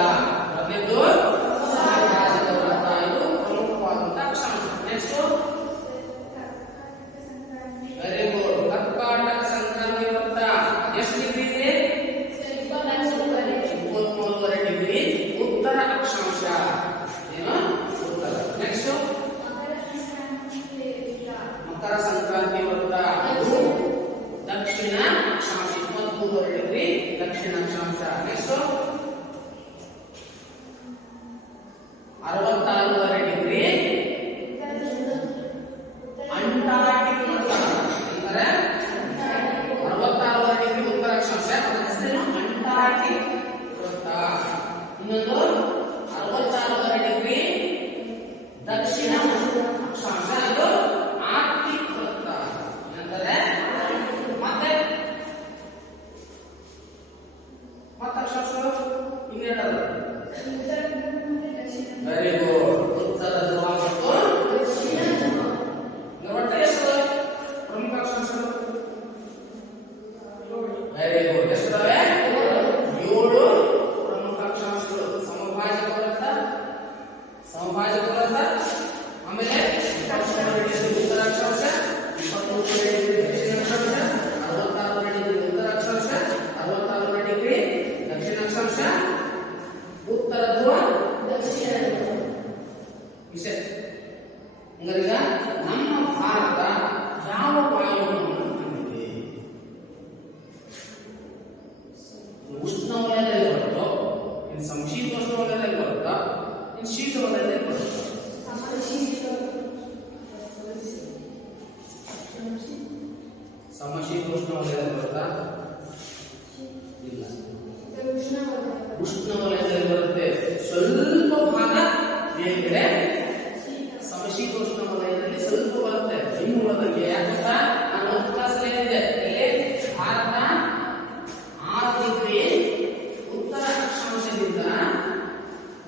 ಮೊದಲನೇದು ಸಮಭಾಜಕ ವೃತ್ತ ಇದು ಪ್ರಮುಖವಾದಂತಹ ಅಕ್ಷಾಂಶ ನೆಕ್ಸ್ಟ್ ವೆರಿ ಗುಡ್ ಕರ್ಕಾಟಕ ಸಂಕ್ರಾಂತಿ ವೃತ್ತ ಎಷ್ಟು ಡಿಗ್ರಿ ಇದೆ 23.5 ಡಿಗ್ರಿ ಉತ್ತರ ಅಕ್ಷಾಂಶ ಏನು ಉತ್ತರ ನೆಕ್ಸ್ಟ್ ಮಕರ ಸಂಕ್ರಾಂತಿ ವೃತ್ತ ಇದು ದಕ್ಷಿಣ ಅಕ್ಷಾಂಶ 23.5 ಡಿಗ್ರಿ ದಕ್ಷಿಣ ಅಕ್ಷಾಂಶ ನೆಕ್ಸ್ಟ್ 66.5 ಡಿಗ್ರಿ ಅಂಟಾರ್ಟಿಕ್ ವೃತ್ತ ಅಂದರೆ 66.5 ಡಿಗ್ರಿ ಉತ್ತರ ಅಕ್ಷಾಂಶ ಅದರ ಹೆಸರು ಅಂಟಾರ್ಟಿಕ್ ವೃತ್ತ ಇನ್ನೊಂದು 66.5 ಡಿಗ್ರಿ ದಕ್ಷಿಣ ಅಕ್ಷಾಂಶ ಅದು ಆರ್ಟಿಕ್ ವೃತ್ತ ಅಂದರೆ ಮತ್ತೆ ಅಕ್ಷಾಂಶಗಳು ಇನ್ನೇನದು ವೆರಿ ಗುಡ್ ಉತ್ತರ ಧ್ರುವ ಮತ್ತು ದಕ್ಷಿಣ ಧ್ರುವ ಒಟ್ಟು ಎಷ್ಟು ಪ್ರಮುಖ ಅಕ್ಷಾಂಶಗಳು ವೆರಿ ಗುಡ್ ಎಷ್ಟಿದಾವೆ 7 ಪ್ರಮುಖ ಅಕ್ಷಾಂಶಗಳು ಸಮಭಾಜಕ ವೃತ್ತ ಆಮೇಲೆ 23 ಡಿಗ್ರಿ ಉತ್ತರ ಅಕ್ಷಾಂಶ 23 ಡಿಗ್ರಿ ದಕ್ಷಿಣ ಅಕ್ಷಾಂಶ 66 ಡಿಗ್ರಿ ಉತ್ತರ ಅಕ್ಷಾಂಶ 66 ಡಿಗ್ರಿ ದಕ್ಷಿಣ ಅಕ್ಷಾಂಶ ಉತ್ತರ ಧ್ರುವ ದಕ್ಷಿಣ ಧ್ರುವ ವಿಷಯ ಹಂಗಾರೀಗ ನಮ್ಮ ಭಾರತ ಯಾವ ವಾಯುಗುಣವನ್ನು ಹೊಂದಿದೆ ಉಷ್ಣವಲಯದಲ್ಲಿ ಬರುತ್ತೋ ಇನ್ನು ಸಮಶೀತೋಷ್ಣ ವಲಯದಲ್ಲಿ ಬರುತ್ತಾ ಇನ್ನು ಶೀತ ವಲಯದಲ್ಲಿ ಬರುತ್ತಾ ಸಮಶೀತೋಷ್ಣ ವಲಯದಲ್ಲಿ ಬರುತ್ತಾ ಇಲ್ಲ ಉಷ್ಣ ವಲಯದಲ್ಲಿ ಬರುತ್ತೆ ಸ್ವಲ್ಪ ಭಾಗ ಮೇಲ್ಗಡೆ ಸಮಶೀತೋಷ್ಣ ವಲಯದಲ್ಲಿ ಸ್ವಲ್ಪ ಬರುತ್ತೆ ಈ ಮೂಲದಲ್ಲಿ ಯಾಕಂತ ನಾನು ಒಂದು ಕ್ಲಾಸಲ್ಲಿ ಹೇಳಿದ್ದೆ ಇಲ್ಲಿ ಭಾರತ 6 ಡಿಗ್ರಿ ಉತ್ತರ ಅಕ್ಷಾಂಶದಿಂದ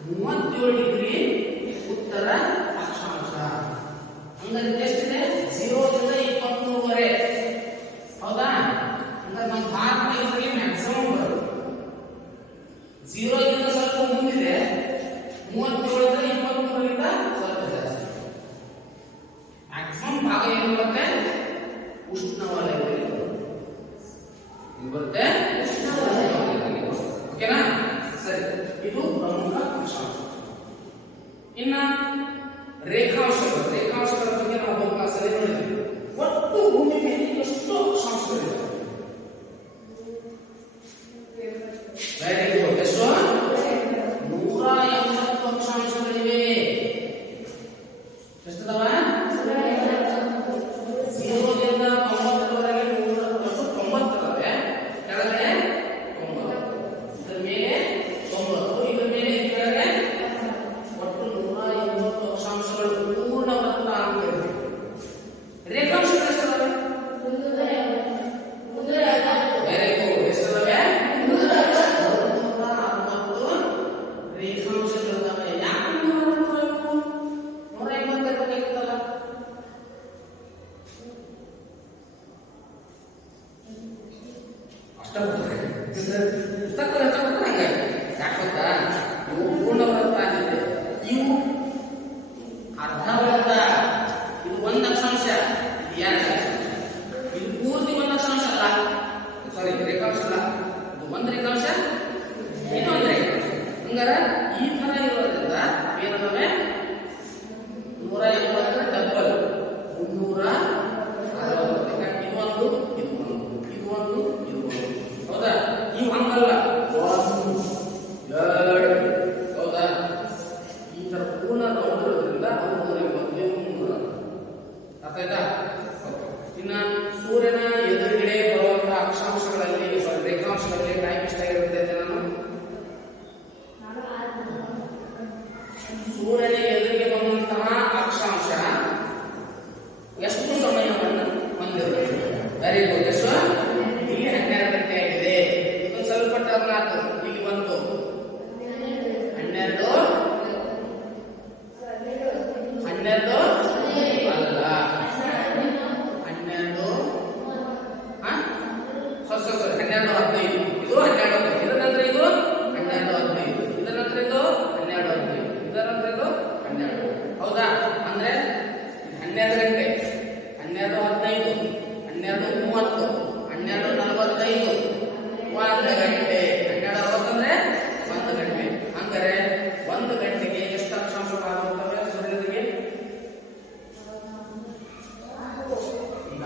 37 ಡಿಗ್ರಿ ಉತ್ತರ ಅಕ್ಷಾಂಶ ಹಂಗಾದ್ರೆ ಎಷ್ಟಿದೆ 0 ದಿಂದ 23 ಹೌದಾ ಅಂದ್ರೆ ನಮ್ಮ ಭಾರತ ಇದಕ್ಕೆ ಮ್ಯಾಕ್ಸಿಮಮ್ ಬರುತ್ತೆ 0 ರಿಂದ ಸ್ವಲ್ಪ ಮುಂದಿದೆ 37 ರಿಂದ 23 ರಿಂದ ಸ್ವಲ್ಪ ಜಾಸ್ತಿ ಮ್ಯಾಕ್ಸಿಮಮ್ ಭಾಗ ಏನು ಬರುತ್ತೆ ಉಷ್ಣವಲಯದಲ್ಲಿ ಬರುತ್ತೆ ಓಕೆನಾ ಸರಿ ಇದು ಪ್ರಮುಖ ಅಕ್ಷಾಂಶ ಇನ್ನ ರೇಖಾಂಶಗಳ ಬಗ್ಗೆ ನಾವು ಹೋದ ಕ್ಲಾಸಲ್ಲಿ ನೋಡಿದ್ವಿ ಒಟ್ಟು ಭೂಮಿ ಮೇಲೆ ಎಷ್ಟು ಅಕ್ಷಾಂಶಗಳಿವೆ ವೆರಿ ಗುಡ್ ಎಷ್ಟು 180 ಅಕ್ಷಾಂಶಗಳಿವೆ ಎಷ್ಟಿದಾವ 0 ದಿಂದ 90ರವರೆಗೆ 90 ಇದಾವೆ ಕೆಳಗಡೆ 90 ಇದರ ಮೇಲೆ 90 ಇದರ ಮೇಲೆ ಕೆಳಗಡೆ ಒಟ್ಟು 180 ಅಕ್ಷಾಂಶಗಳು ಪೂರ್ಣ ವೃತ್ತ ಅಂತ ಇವೆ ರೇಖಾಂಶಗಳು ಎಷ್ಟಿದಾವೆ ವೆರಿ ಗುಡ್ ಎಷ್ಟಿದಾವೆ 160 ರೇಖಾಂಶಗಳಿದಾವೆ ಯಾಕೆ 150 ಬೇಕಾಗಿತ್ತಲ್ಲ ಅಷ್ಟ ಪುಸ್ತಕ ಹಂಗೆ ಯಾಕಂತ ಇವು ಪೂರ್ಣ ವೃತ್ತ ಆಗಿದೆ ಇವು ಅರ್ಧ ವೃತ್ತ ಇದು ಒಂದು ಅಕ್ಷಾಂಶ ಇದು 2 ಇದು ಪೂರ್ತಿ ಒಂದು ಅಕ್ಷಾಂಶ ಅಲ್ಲ ಸಾರಿ ರೇಖಾಂಶ ಅಲ್ಲ ಇದು ಒಂದು ರೇಖಾಂಶ ಇನ್ನೊಂದು ರೇಖಾಂಶ ಹಂಗಾರೆ ಈ ತರ ಇರೋದ್ರಿಂದ ಏನಂದ್ರೆ 180 ಡಬಲ್ 360 ಇದು ಒಂದು ಹೌದಾ ಇವು ಹಂಗಲ್ಲ 1 2 ಹೌದಾ ಈ ತರ ಪೂರ್ಣ ರೌಂಡ್ ಇರೋದ್ರಿಂದ ಅದು 180 ಅರ್ಥ ಆಯ್ತಾ ಇನ್ನ ಸೂರ್ಯನ ಎದುರುಗಡೆ ಬರುವಂತಹ ಅಕ್ಷಾಂಶಗಳಲ್ಲಿ ರೇಖಾಂಶಗಳಲ್ಲಿ ಟೈಮ್ ಎಷ್ಟಾಗಿರುತ್ತೆ ಅಂತ ನಾನು ಸೂರ್ಯನ ಎದುರಿಗೆ ಬಂದಂತಹ ಅಕ್ಷಾಂಶ ಎಷ್ಟು ಸಮಯವನ್ನು ಹೊಂದಿರಬೇಕು ವೆರಿ ಗುಡ್. ಎಷ್ಟು? ಇಲ್ಲಿ 12 ಗಂಟೆ ಆಗಿದೆ. ಒಂದು ಸ್ವಲ್ಪ ಟರ್ನ್ ಆಯ್ತು. ಇಲ್ಲಿ ಬಂತು 12 12 ಅಲ್ಲ 12 sorry 12:15. ಇದು 12:15. ಇದರ ನಂತರ ಇದು 12:15. ಇದರ ನಂತರ ಇದು 12:15. ಇದರ ನಂತರ ಇದು 12. ಹೌದಾ? ಅಂದ್ರೆ 12 ಗಂಟೆ 12:15 12:30 12:45 1 ಗಂಟೆ 12:60 ಅಂದ್ರೆ 1 ಗಂಟೆ. ಅಂದರೆ 1 ಗಂಟೆಗೆ ಎಷ್ಟು ಅಕ್ಷಾಂಶಗಳು ಆಗುತ್ತವೆ ಸೂರ್ಯನಿಗೆ? ಈಗ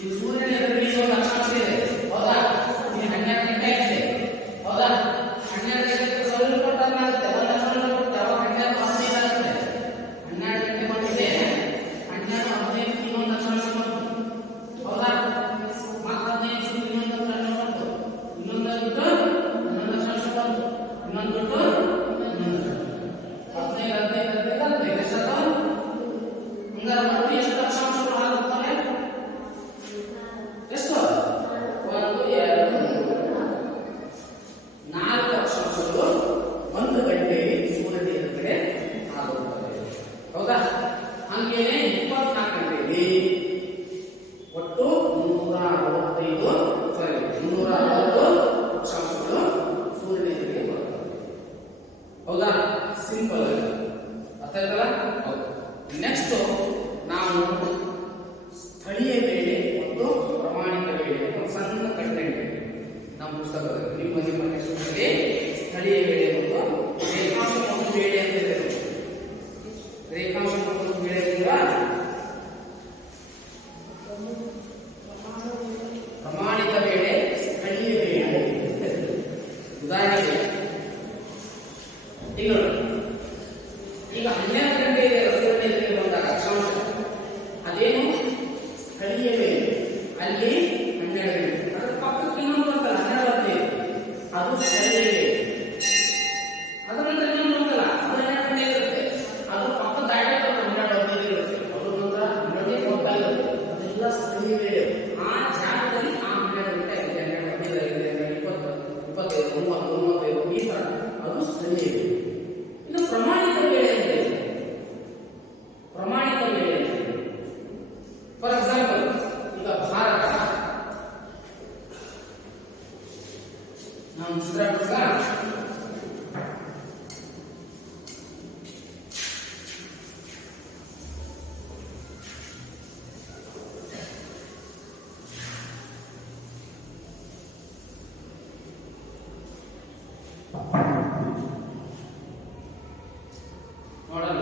ಈ ಸೂರ್ಯನ ಎದುರಿಗೆ ಒಂದು ಅಕ್ಷಾಂಶ ಇದೆ. ಹೌದಾ? ಇಲ್ಲಿ 12 ಗಂಟೆ ಆಗಿದೆ. ಹೌದಾ? 12 ಗಂಟೆಗೆ ಸ್ವಲ್ಪ ಟರ್ನ್ ಆಗುತ್ತೆ. ಒಂದು ಅಕ್ಷಾಂಶ ಕೊಟ್ಟು ಅವಾಗ 12:15 ಆಗುತ್ತೆ. 12 ಗಂಟೆ ಬಂದಿದೆ 12:15 ಇನ್ನೊಂದು ಅಕ್ಷಾಂಶ ಬಂತು. ಹೌದಾ? ಮತ್ತೆ 15 ಇನ್ನೊಂದು ಅಕ್ಷಾಂಶ ಬಂತು. ಇನ್ನೊಂದು ಅಕ್ಷಾಂಶ ಬಂತು. ಇನ್ನೊಂದು ಬಿಟ್ಟು 15 ಎಷ್ಟಾದವು? ಹಂಗಾರೆ ಮತ್ತೆ ಎಷ್ಟು ಅಕ್ಷಾಂಶಗಳು ಆಗುತ್ತವೆ? ಎಷ್ಟು? 1 2 3 4 ಅಕ್ಷಾಂಶಗಳು 1 ಗಂಟೆಯಲ್ಲಿ ಸೂರ್ಯನ ಎದುರುಗಡೆ ಆಗುತ್ತವೆ. ಹೌದಾ? ಹಾಗೆಯೇ 24 ಗಂಟೆಯಲ್ಲಿ ಒಟ್ಟು 360 ಅಕ್ಷಾಂಶಗಳು ಸೂರ್ಯನ ಎದುರಿಗೆ ಬರುತ್ತವೆ. ಹೌದಾ? ಸಿಂಪಲ್ ಆಗಿ ಅರ್ಥ ಆಯ್ತಲ್ಲ? ಹೌದು. ನೆಕ್ಸ್ಟ್ ನಾವು ಸ್ಥಳೀಯ ವೇಳೆ ಮತ್ತು ಪ್ರಮಾಣಿತ ವೇಳೆ ಒಂದು ಸಣ್ಣ ಕಂಟೆಂಟ್ ನಮ್ಮ ಪುಸ್ತಕದಲ್ಲಿ ನಿಮ್ಮ ಟೆಕ್ಸ್ಟ್‌ನಲ್ಲಿ ಸ್ಥಳೀಯ ವೇಳೆ ಮತ್ತು ರೇಖಾಂಶ ಮತ್ತು ವೇಳೆ ಅಂತ ಇದೆ. ರೇಖಾಂಶ ಮತ್ತು ವೇಳೆ ಅಂದ್ರೆ ಪ್ರಮಾಣಿತ ವೇಳೆ ಸ್ಥಳೀಯ ವೇಳೆ. ಉದಾಹರಣೆಗೆ ಈಗ ನೋಡಿ, ಈಗ 12 ಗಂಟೆಗೆ ಸೂರ್ಯನ ಎದುರಿಗೆ ಬಂದಾಗ ಅಕ್ಷಾಂಶ ಅದೇನು ಸ್ಥಳೀಯ ವೇಳೆ. ಅಲ್ಲಿ 12 ಗಂಟೆ ಅದರ ಪಕ್ಕಕ್ಕೆ ಇನ್ನೊಂದು ಬರ್ತಲ್ಲ 12:15 ಅದು ಸ್ಥಳೀಯ ವೇಳೆ. ಅದರ ನಂತರ ಇನ್ನೊಂದು ಬರ್ತಲ್ಲ ಅದು 12 ಗಂಟೆ ಇರುತ್ತೆ. ಅದು ಪಕ್ಕ ದಾಟಿ 12:15 ಇರುತ್ತೆ. ಅದ್ರ ನಂತರ 12:35 ಅದೆಲ್ಲ ಸ್ಥಳೀಯ ವೇಳೆ. ಆ ಜಾಗದಲ್ಲಿ ಆ 12 ಗಂಟೆ ಆಗಿದೆ 12:15 20 25 30 ಈ ತರ ಅದು ಸ್ಥಳೀಯ ವೇಳೆ. ಇದು ಪ್ರಮಾಣಿತ ವೇಳೆ ಇದೆ. ಪ್ರಮಾಣಿತ ವೇಳೆ ಫಾರ್ ಎಕ್ಸಾಂಪಲ್ ಈಗ ಭಾರತ ನಾವು ಚಿತ್ರ ನೋಡೋಣ.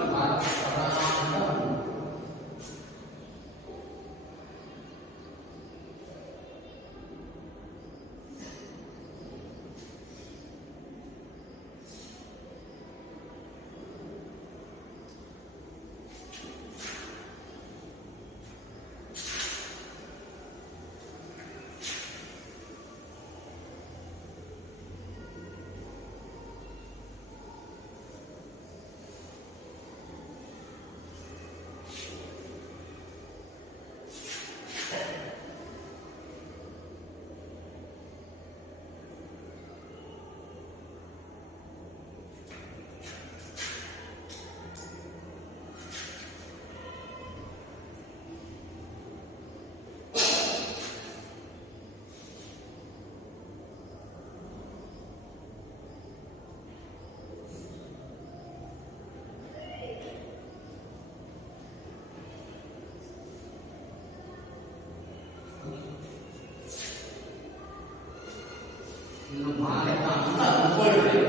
ಭಾರತ ಭಾರತ ಅಂತ ಅನ್ಕೊಳ್ಳಿ.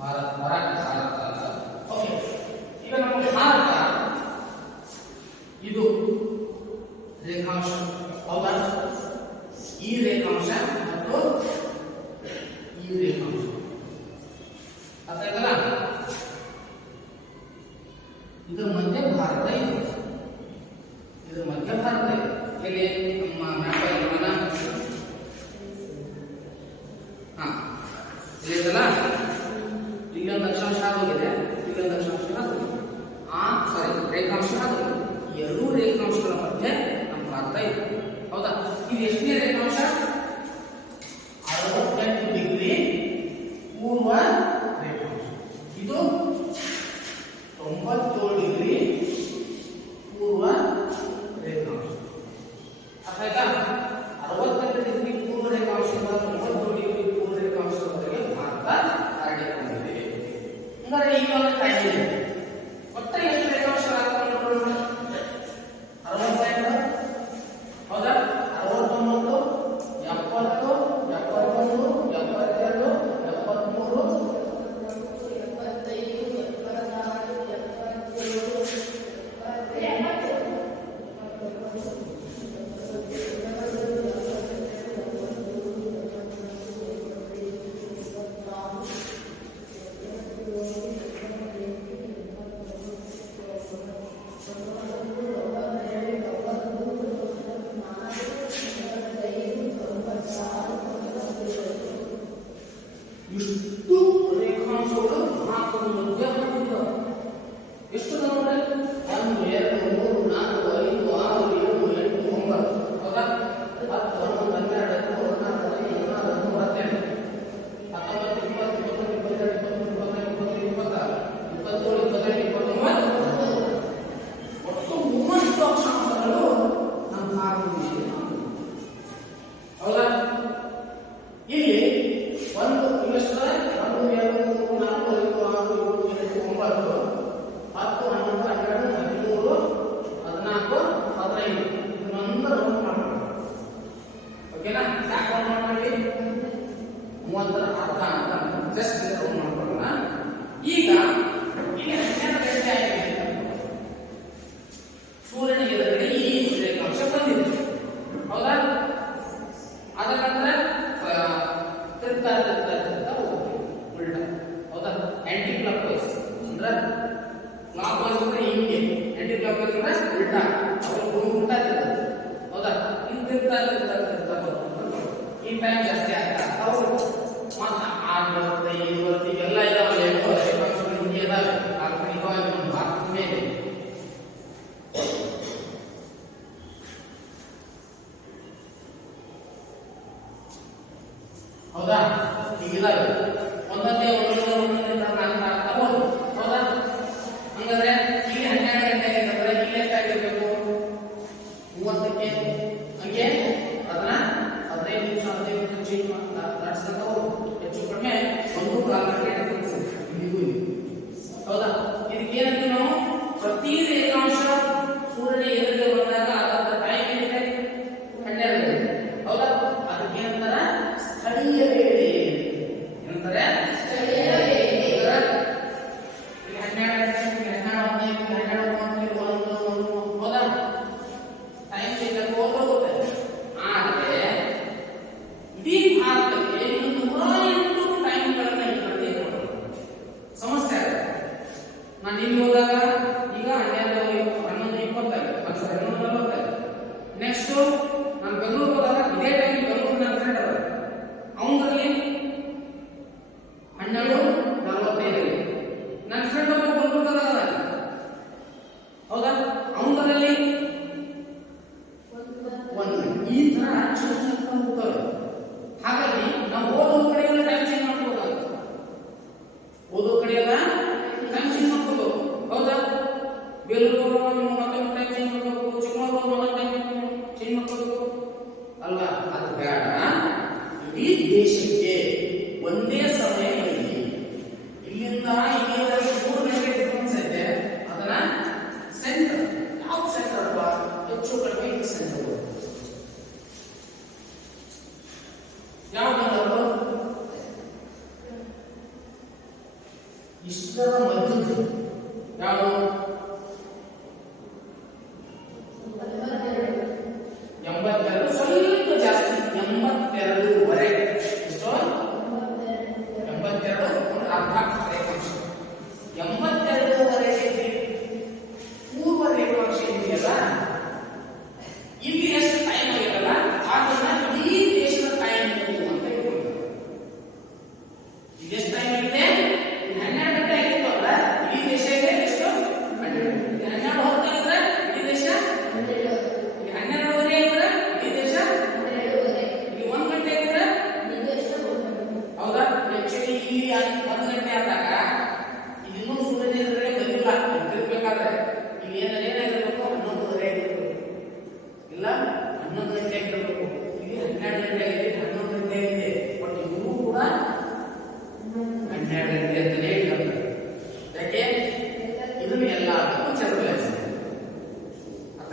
ಭಾರತ ಓಕೆ. ಈಗ ನಮ್ಮ ಭಾರತ ಇದು ರೇಖಾಂಶ. ಹೌದಾ? ಈ ರೇಖಾಂಶ ಮತ್ತು ಈ ರೇಖಾಂಶ ಅರ್ಥ ಆಯ್ತಲ್ಲ? ಇದರ ಮಧ್ಯ ಭಾರತ ಇದೆ. ಇದರ ಮಧ್ಯ ಭಾರತ ಇದೆ. ಎಲ್ಲಿ ನಮ್ಮ ಮ್ಯಾಪಲ್ಲಿ ಇಲ್ಲಿದಲ್ಲ ಇಲ್ಲೊಂದು ಅಕ್ಷಾಂಶ ಆಗೋಗಿದೆ, ಇಲ್ಲೊಂದು ಅಕ್ಷಾಂಶ ಆಗೋಗಿದೆ. ರೇಖಾಂಶ ಆಗೋಗಿದೆ. ಎರಡೂ ಇದು ಎಷ್ಟನೇ ರೇಖಾಂಶ? 68 ಡಿಗ್ರಿ ಪೂರ್ವ ರೇಖಾಂಶ. ಇದು 97 ಡಿಗ್ರಿ ಪೂರ್ವ ರೇಖಾಂಶ. ಅರ್ಥ ಆಯ್ತಾ? 68 ಡಿಗ್ರಿ ಪೂರ್ವ ರೇಖಾಂಶದಿಂದ 97 ಡಿಗ್ರಿ ಪೂರ್ವ ರೇಖಾಂಶದವರೆಗೆ ಭಾರತ ಹರಡಿಕೊಂಡಿದೆ. ಅಂದರೆ ಈಗ ಒಂದು ಟೈಮ್ ಇದೆ. ಒಟ್ಟು ಎಷ್ಟು ರೇಖಾಂಶಗಳಾಗ್ತವೆ ನೋಡೋಣ. 68, ಹೌದಾ? 69, 70, 71, 72, 73, 30 ಅರ್ಧ ಅಂತ ಜಸ್ಟ್ ರೌಂಡ್ ಮಾಡ್ಕೊಳ್ಳೋಣ. ಈಗ ಇಲ್ಲಿ 12 ಗಂಟೆ ಆಗಿದೆ. ಸೂರ್ಯನ ಎದುರುಗಡೆ ಈ ರೇಖಾಂಶ ಬಂದಿದೆ, ಹೌದಾ? ಅದರ ನಂತರ ತಿರ್ತಾ ಹೋಗ್ತೀವಿ ಉಲ್ಟಾ, ಹೌದಾ? ಆಂಟಿ ಕ್ಲಾಕ್ ವೈಸ್ ಅಂದ್ರೆ ಕ್ಲಾಕ್ ವೈಸ್ ಅಂದ್ರೆ ಹಿಂಗೆ, ಆಂಟಿ ಕ್ಲಾಕ್ ವೈಸ್ ಅಂದ್ರೆ ಉಲ್ಟಾ, ಅವರು ಉಲ್ಟಾ ತಿರ್ತಾರೆ, ಹೌದಾ? ಇದು ತಿರ್ತಾ ಈ ಟೈಮ್ ಜಾಸ್ತಿ ಆಗ್ತಾ ಹೌದು. ಮತ್ತೆ 65 ಎಲ್ಲ ಇದಾವೆ, ರೇಖಾಂಶಗಳು ಹಿಂಗೆ ಇದಾವೆ ಕಾಲ್ಪನಿಕವಾಗಿ ಒಂದು ಭಾರತದ ಮೇಲೆ. ಹೌದಾ? ಹೀಗಿದಾವೆ ಒಂದೊಂದೇ ಆಗ್ತಾ ಹೋದು, ಹೌದಾ? ಹಂಗಾದ್ರೆ ಇಲ್ಲಿ 12 ಗಂಟೆ ಆಗಿದ್ರೆ ಇಲ್ಲಿ ಎಷ್ಟಾಗಿರ್ಬೇಕು? 30ಕ್ಕೆ ಹಂಗೆ ಅದನ್ನ 15 ನಿಮಿಷ 15 ನಿಮಿಷ ಚೇಂಜ್ ನಡೆಸ್ತಾ ಹೋಗು. ಹೆಚ್ಚು ಕಡಿಮೆ 1.4 ಗಂಟೆ ಡಿಫರೆನ್ಸ್ ಇಲ್ಲಿಗೂ ಇಲ್ಲಿ, ಹೌದಾ? ಇದಕ್ಕೆ ಏನಂತೀವಿ ನಾವು? ಪ್ರತಿ ರೇಖಾಂಶ ಸೂರ್ಯನ ಎದುರಿಗೆ ಬಂದಾಗ ಅದರ ಟೈಮ್ ಏನಿದೆ? 12 ಗಂಟೆ, ಹೌದಾ? ಅದಕ್ಕೆ ಏನಂತಾರೆ? ಸ್ಥಳೀಯ ವೇಳೆ. ಏನಂತಾರೆ? ಸ್ಥಳೀಯ ವೇಳೆ. ಇಲ್ಲಿ 12 ಗಂಟೆ, 12, 15, 12, 1, ಹೌದಾ? ಟೈಮ್ ಚೇಂಜ್ ಹೋಗುತ್ತೆ. ಆದರೆ ಇಡೀ ಭಾರತಕ್ಕೆ ಇನ್ನೊಂದು 108 ಟೈಮ್ಗಳನ್ನ ಇಟ್ಕೊಂಡು ಸಮಸ್ಯೆ ಆಗುತ್ತೆ. ನಾನು ಇಲ್ಲಿ ಹೋದಾಗ ಈಗ 11:20 ನೆಕ್ಸ್ಟ್ ನಾನು ಬೆಂಗಳೂರು ಹೋದಾಗ ಇದೇ ಟೈಮ್ ಬೆಂಗಳೂರು ನನ್ನ ಫ್ರೆಂಡ್ ಅದ ಅವನಲ್ಲಿ 12:45 ನನ್ನ ಫ್ರೆಂಡ್ ಒಬ್ಬ ಬೆಂಗಳೂರದಾಗ, ಹೌದಾ? ಅವನಲ್ಲಿ ಈ ತರ ಹೋಗ್ತವೆ. ಹಾಗಾಗಿ ನಾವು ಓದೋ ಕಡೆಯೆಲ್ಲ ಟೈಮ್ ಚೇಂಜ್ ಮಾಡ್ಕೋಬೇಕಾಗುತ್ತೆ. ಓದೋ ಕಡೆಯೆಲ್ಲ ಟೈಮ್ ಚೇಂಜ್ ಮಾಡ್ಕೋಬೇಕು, ಹೌದಾ? ಬೇಲೂರು ಮತ್ತೊಂದು ಟೈಮ್ ಚೇಂಜ್ ಮಾಡ್ಕೋಬೇಕು, ಚಿಕ್ಕಮಗಳೂರು ಮತ್ತೊಂದು ಟೈಮ್ ಚೇಂಜ್ ಮಾಡ್ಕೋಬೇಕು ಅಲ್ವಾ? ಅದು ಬೇಡ. ಇಡೀ ದೇಶಕ್ಕೆ ಒಂದೇ ಸಮಯದಲ್ಲಿ ಇಲ್ಲಿಂದ ಇಲ್ಲಿವರೆಗೆ 3 ಗಂಟೆ ಡಿಫರೆನ್ಸ್ ಐತೆ. ಅದನ್ನ ಸೆಂಟರ್, ಯಾವ ಸೆಂಟರ್ ಅಲ್ವಾ? ಹೆಚ್ಚು ಕಡಿಮೆ ಇದು ಸೆಂಟರ್. ಯಾವ್ದು? ಇಷ್ಟರ ಮಧ್ಯದ ಯಾವುದು? 82, ಸ್ವಲ್ಪ ಜಾಸ್ತಿ 82ವರೆಗೆ. ಎಷ್ಟು? 82 ಒಂದು ಅರ್ಧ ರೇಖಾಂಶ. 82ವರೆಗೆ ಪೂರ್ವ ರೇಖಾಂಶ ಇದೆಯಲ್ಲ, ಇಲ್ಲಿ ಎಷ್ಟು ಟೈಮ್ ಆಗಿರಲ್ಲ, ಅದನ್ನ ಇಡೀ ದೇಶದ ಟೈಮ್ ಅಂತ ಹೇಳ್ತಾರೆ. ಇದೆಷ್ಟು ಟೈಮ್ ಆಗಿದೆ? 12 ಗಂಟೆ ಆಗಿತ್ತು ಅಲ್ಲ, ಇಡೀ ದೇಶ ಇದೆ ಎಷ್ಟು? 12. 12 ಹೊತ್ತಾಗಿದ್ರೆ ಇಡೀ ದೇಶ 12. 12ವರೆಗೆ ಇದ್ರೆ ಇಡೀ ದೇಶ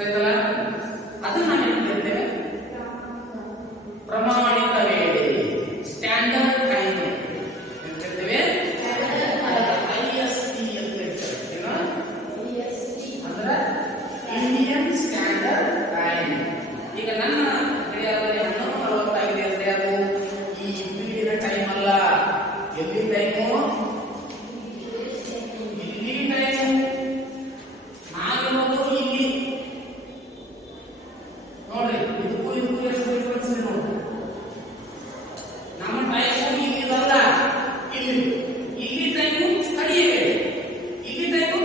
ಗೊತ್ತಾಯ್ತಲ್ಲ? ಅದನ್ನ ನಾವು ಏನ್ ಹೇಳ್ತೇವೆ? ಪ್ರಮಾಣಿತ ವೇಳೆ, ಸ್ಟ್ಯಾಂಡರ್ಡ್ ಟೈಮ್ ಅಂತ ಹೇಳ್ತೇವೆ. IST ಅಂತ ಹೇಳ್ತೇವೆ. ಏನು? ಅಂದ್ರೆ ಇಂಡಿಯನ್ ಸ್ಟ್ಯಾಂಡರ್ಡ್ ಟೈಮ್. ಈಗ ನನ್ನ ಗಡಿಯಾರದಲ್ಲಿ 11:45 ಅಂದ್ರೆ ಅದು ಈ ಇಲ್ಲಿನ ಟೈಮ್ ಅಲ್ಲ. ಎಲ್ಲಿ ಟೈಮು? ಇಲ್ಲಿ ಟೈಮ್. ನಾವಿರೋದು ಇಲ್ಲಿ. ನೋಡ್ರಿ, ಇದಕ್ಕೂ ಎಷ್ಟು ಡಿಫರೆನ್ಸ್ ಇದೆ ನೋಡಿ. ನಮ್ಮ ಟೈಮು ಇಲ್ಲಿದಲ್ಲ, ಇಲ್ಲಿ. ಇಲ್ಲಿ ಟೈಮು ಸ್ಥಳೀಯ ವೇಳೆ, ಇಲ್ಲಿ ಟೈಮು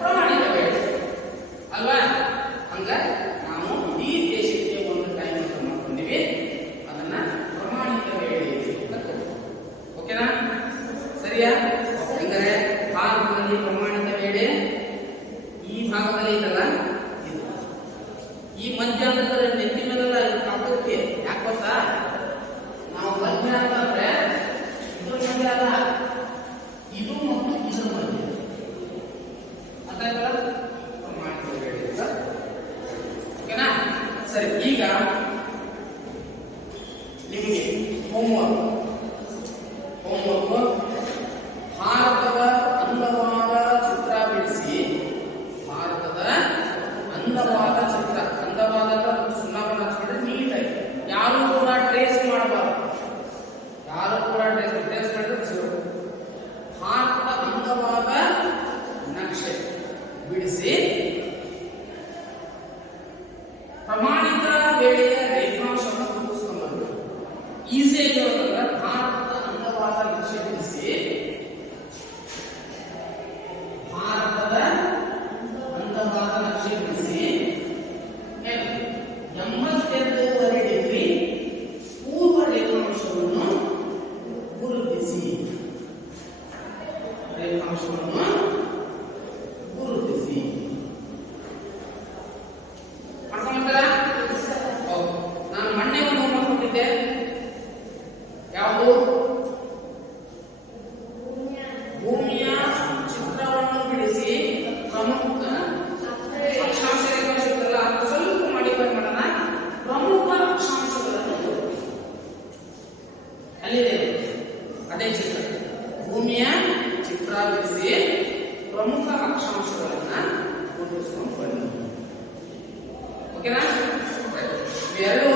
ಪ್ರಮಾಣಿತ ವೇಳೆ ಅಲ್ವಾ? ಹಂಗ ನಾವು ಈ ದೇಶಕ್ಕೆ ಒಂದು ಟೈಮ್ ಅಂತ ಮಾಡ್ಕೊಂಡಿವಿ, ಅದನ್ನ ಪ್ರಮಾಣಿತ ವೇಳೆ ಅಂತ. ಓಕೆನಾ? ಸರಿಯಾ? ಹಂಗಾರೆ ಭಾರತದಲ್ಲಿ ಪ್ರಮಾಣಿತ ವೇಳೆ ಈ ಭಾಗದಲ್ಲಿ ಇದಲ್ಲ, ಇದು. ಈ ಮಧ್ಯಾಹ್ನದಲ್ಲಿ ನೆತ್ತಿ ಮೇಲೆಲ್ಲ ಕಾಪಕ್ಕೆ ಯಾಕೆ ಗೊತ್ತಾ? ನಾವು ಮಧ್ಯಾಹ್ನ ಅಂದ್ರೆ ಇದ್ರ ಮಧ್ಯ ಅಲ್ಲ, ಇದು ಮತ್ತು ಇದ್ರ ಮಧ್ಯ. ಅದಾಯ್ತಲ್ಲ ಪ್ರಮಾಣಿತ ವೇಳೆ ಅಂತ. ಓಕೆನಾ? ಸರಿ, ಈಗ ನಿಮಗೆ ಹೋಮ್ವರ್ಕ್ ಭಾರತದ ಅಂದವಾದ ಚಿತ್ರ ಬಿಡಿಸಿ. ಭಾರತದ ಅಂದವಾದ ಚಿತ್ರ, ಅಂದವಾದ ಸುಣ್ಣವನ್ನು ಹಚ್ಕೊಂಡ್ರೆ ನೀಟಾಗಿ ಯಾರು ಕೂಡ ಟ್ರೇಸ್ ಮಾಡಬಾರ್ದು. ಯಾರು ಕೂಡ ಟ್ರೇಸ್ ಮಾಡಿದ್ರೆ zero. ಭಾರತದ ಅಂದವಾದ ನಕ್ಷೆ ಬಿಡಿಸಿ ಪ್ರಮಾಣಿತ ವೇಳೆಯ ರೇಖಾಂಶವನ್ನು ಗುರುತಿಸಿಕೊಂಡು ಈಸಿಯಾಗಿ ಹೇಳೋದಂದ್ರೆ ಭಾರತದ ಅಂದವಾದ ನಕ್ಷೆ ಬಿಡಿಸಿ ಭಾರತದ ಅಂದವಾದ ನಕ್ಷೆ ಬಿಡಿಸಿ 82.5 ಡಿಗ್ರಿ ಪೂರ್ವ ರೇಖಾಂಶವನ್ನು ಗುರುತಿಸಿ. ರೇಖಾಂಶವನ್ನು ಗುರುತಿಸಿ. ಮಾಡ್ಕೊಂಡ್ಬಂತಲ್ಲ? ನಾನು ಮೊನ್ನೆ ಒಂದು ಹೋಮ್ವರ್ಕ್ ಕೊಟ್ಟಿದ್ದೆ. ಯಾವುದು? ಭೂಮಿಯ ಚಿತ್ರವನ್ನು ಬಿಡಿಸಿ ಪ್ರಮುಖ ಅಕ್ಷಾಂಶ ರೇಖಾಂಶಗಳಲ್ಲ, ಸ್ವಲ್ಪ ಮಾಡಿಫೈ ಮಾಡೋಣ. ಪ್ರಮುಖ ಅಕ್ಷಾಂಶಗಳನ್ನು ಗುರುತಿಸಿ. ಅಲ್ಲಿದೆ ಅದೇ ಚಿತ್ರ. ಭೂಮಿಯ ಚಿತ್ರ ಬಿಡಿಸಿ ಪ್ರಮುಖ ಅಕ್ಷಾಂಶಗಳನ್ನ ಗುರುತಿಸ್ಕೊಂಡು ಬನ್ನಿ. ಓಕೆನಾ? ಇವೆರಡು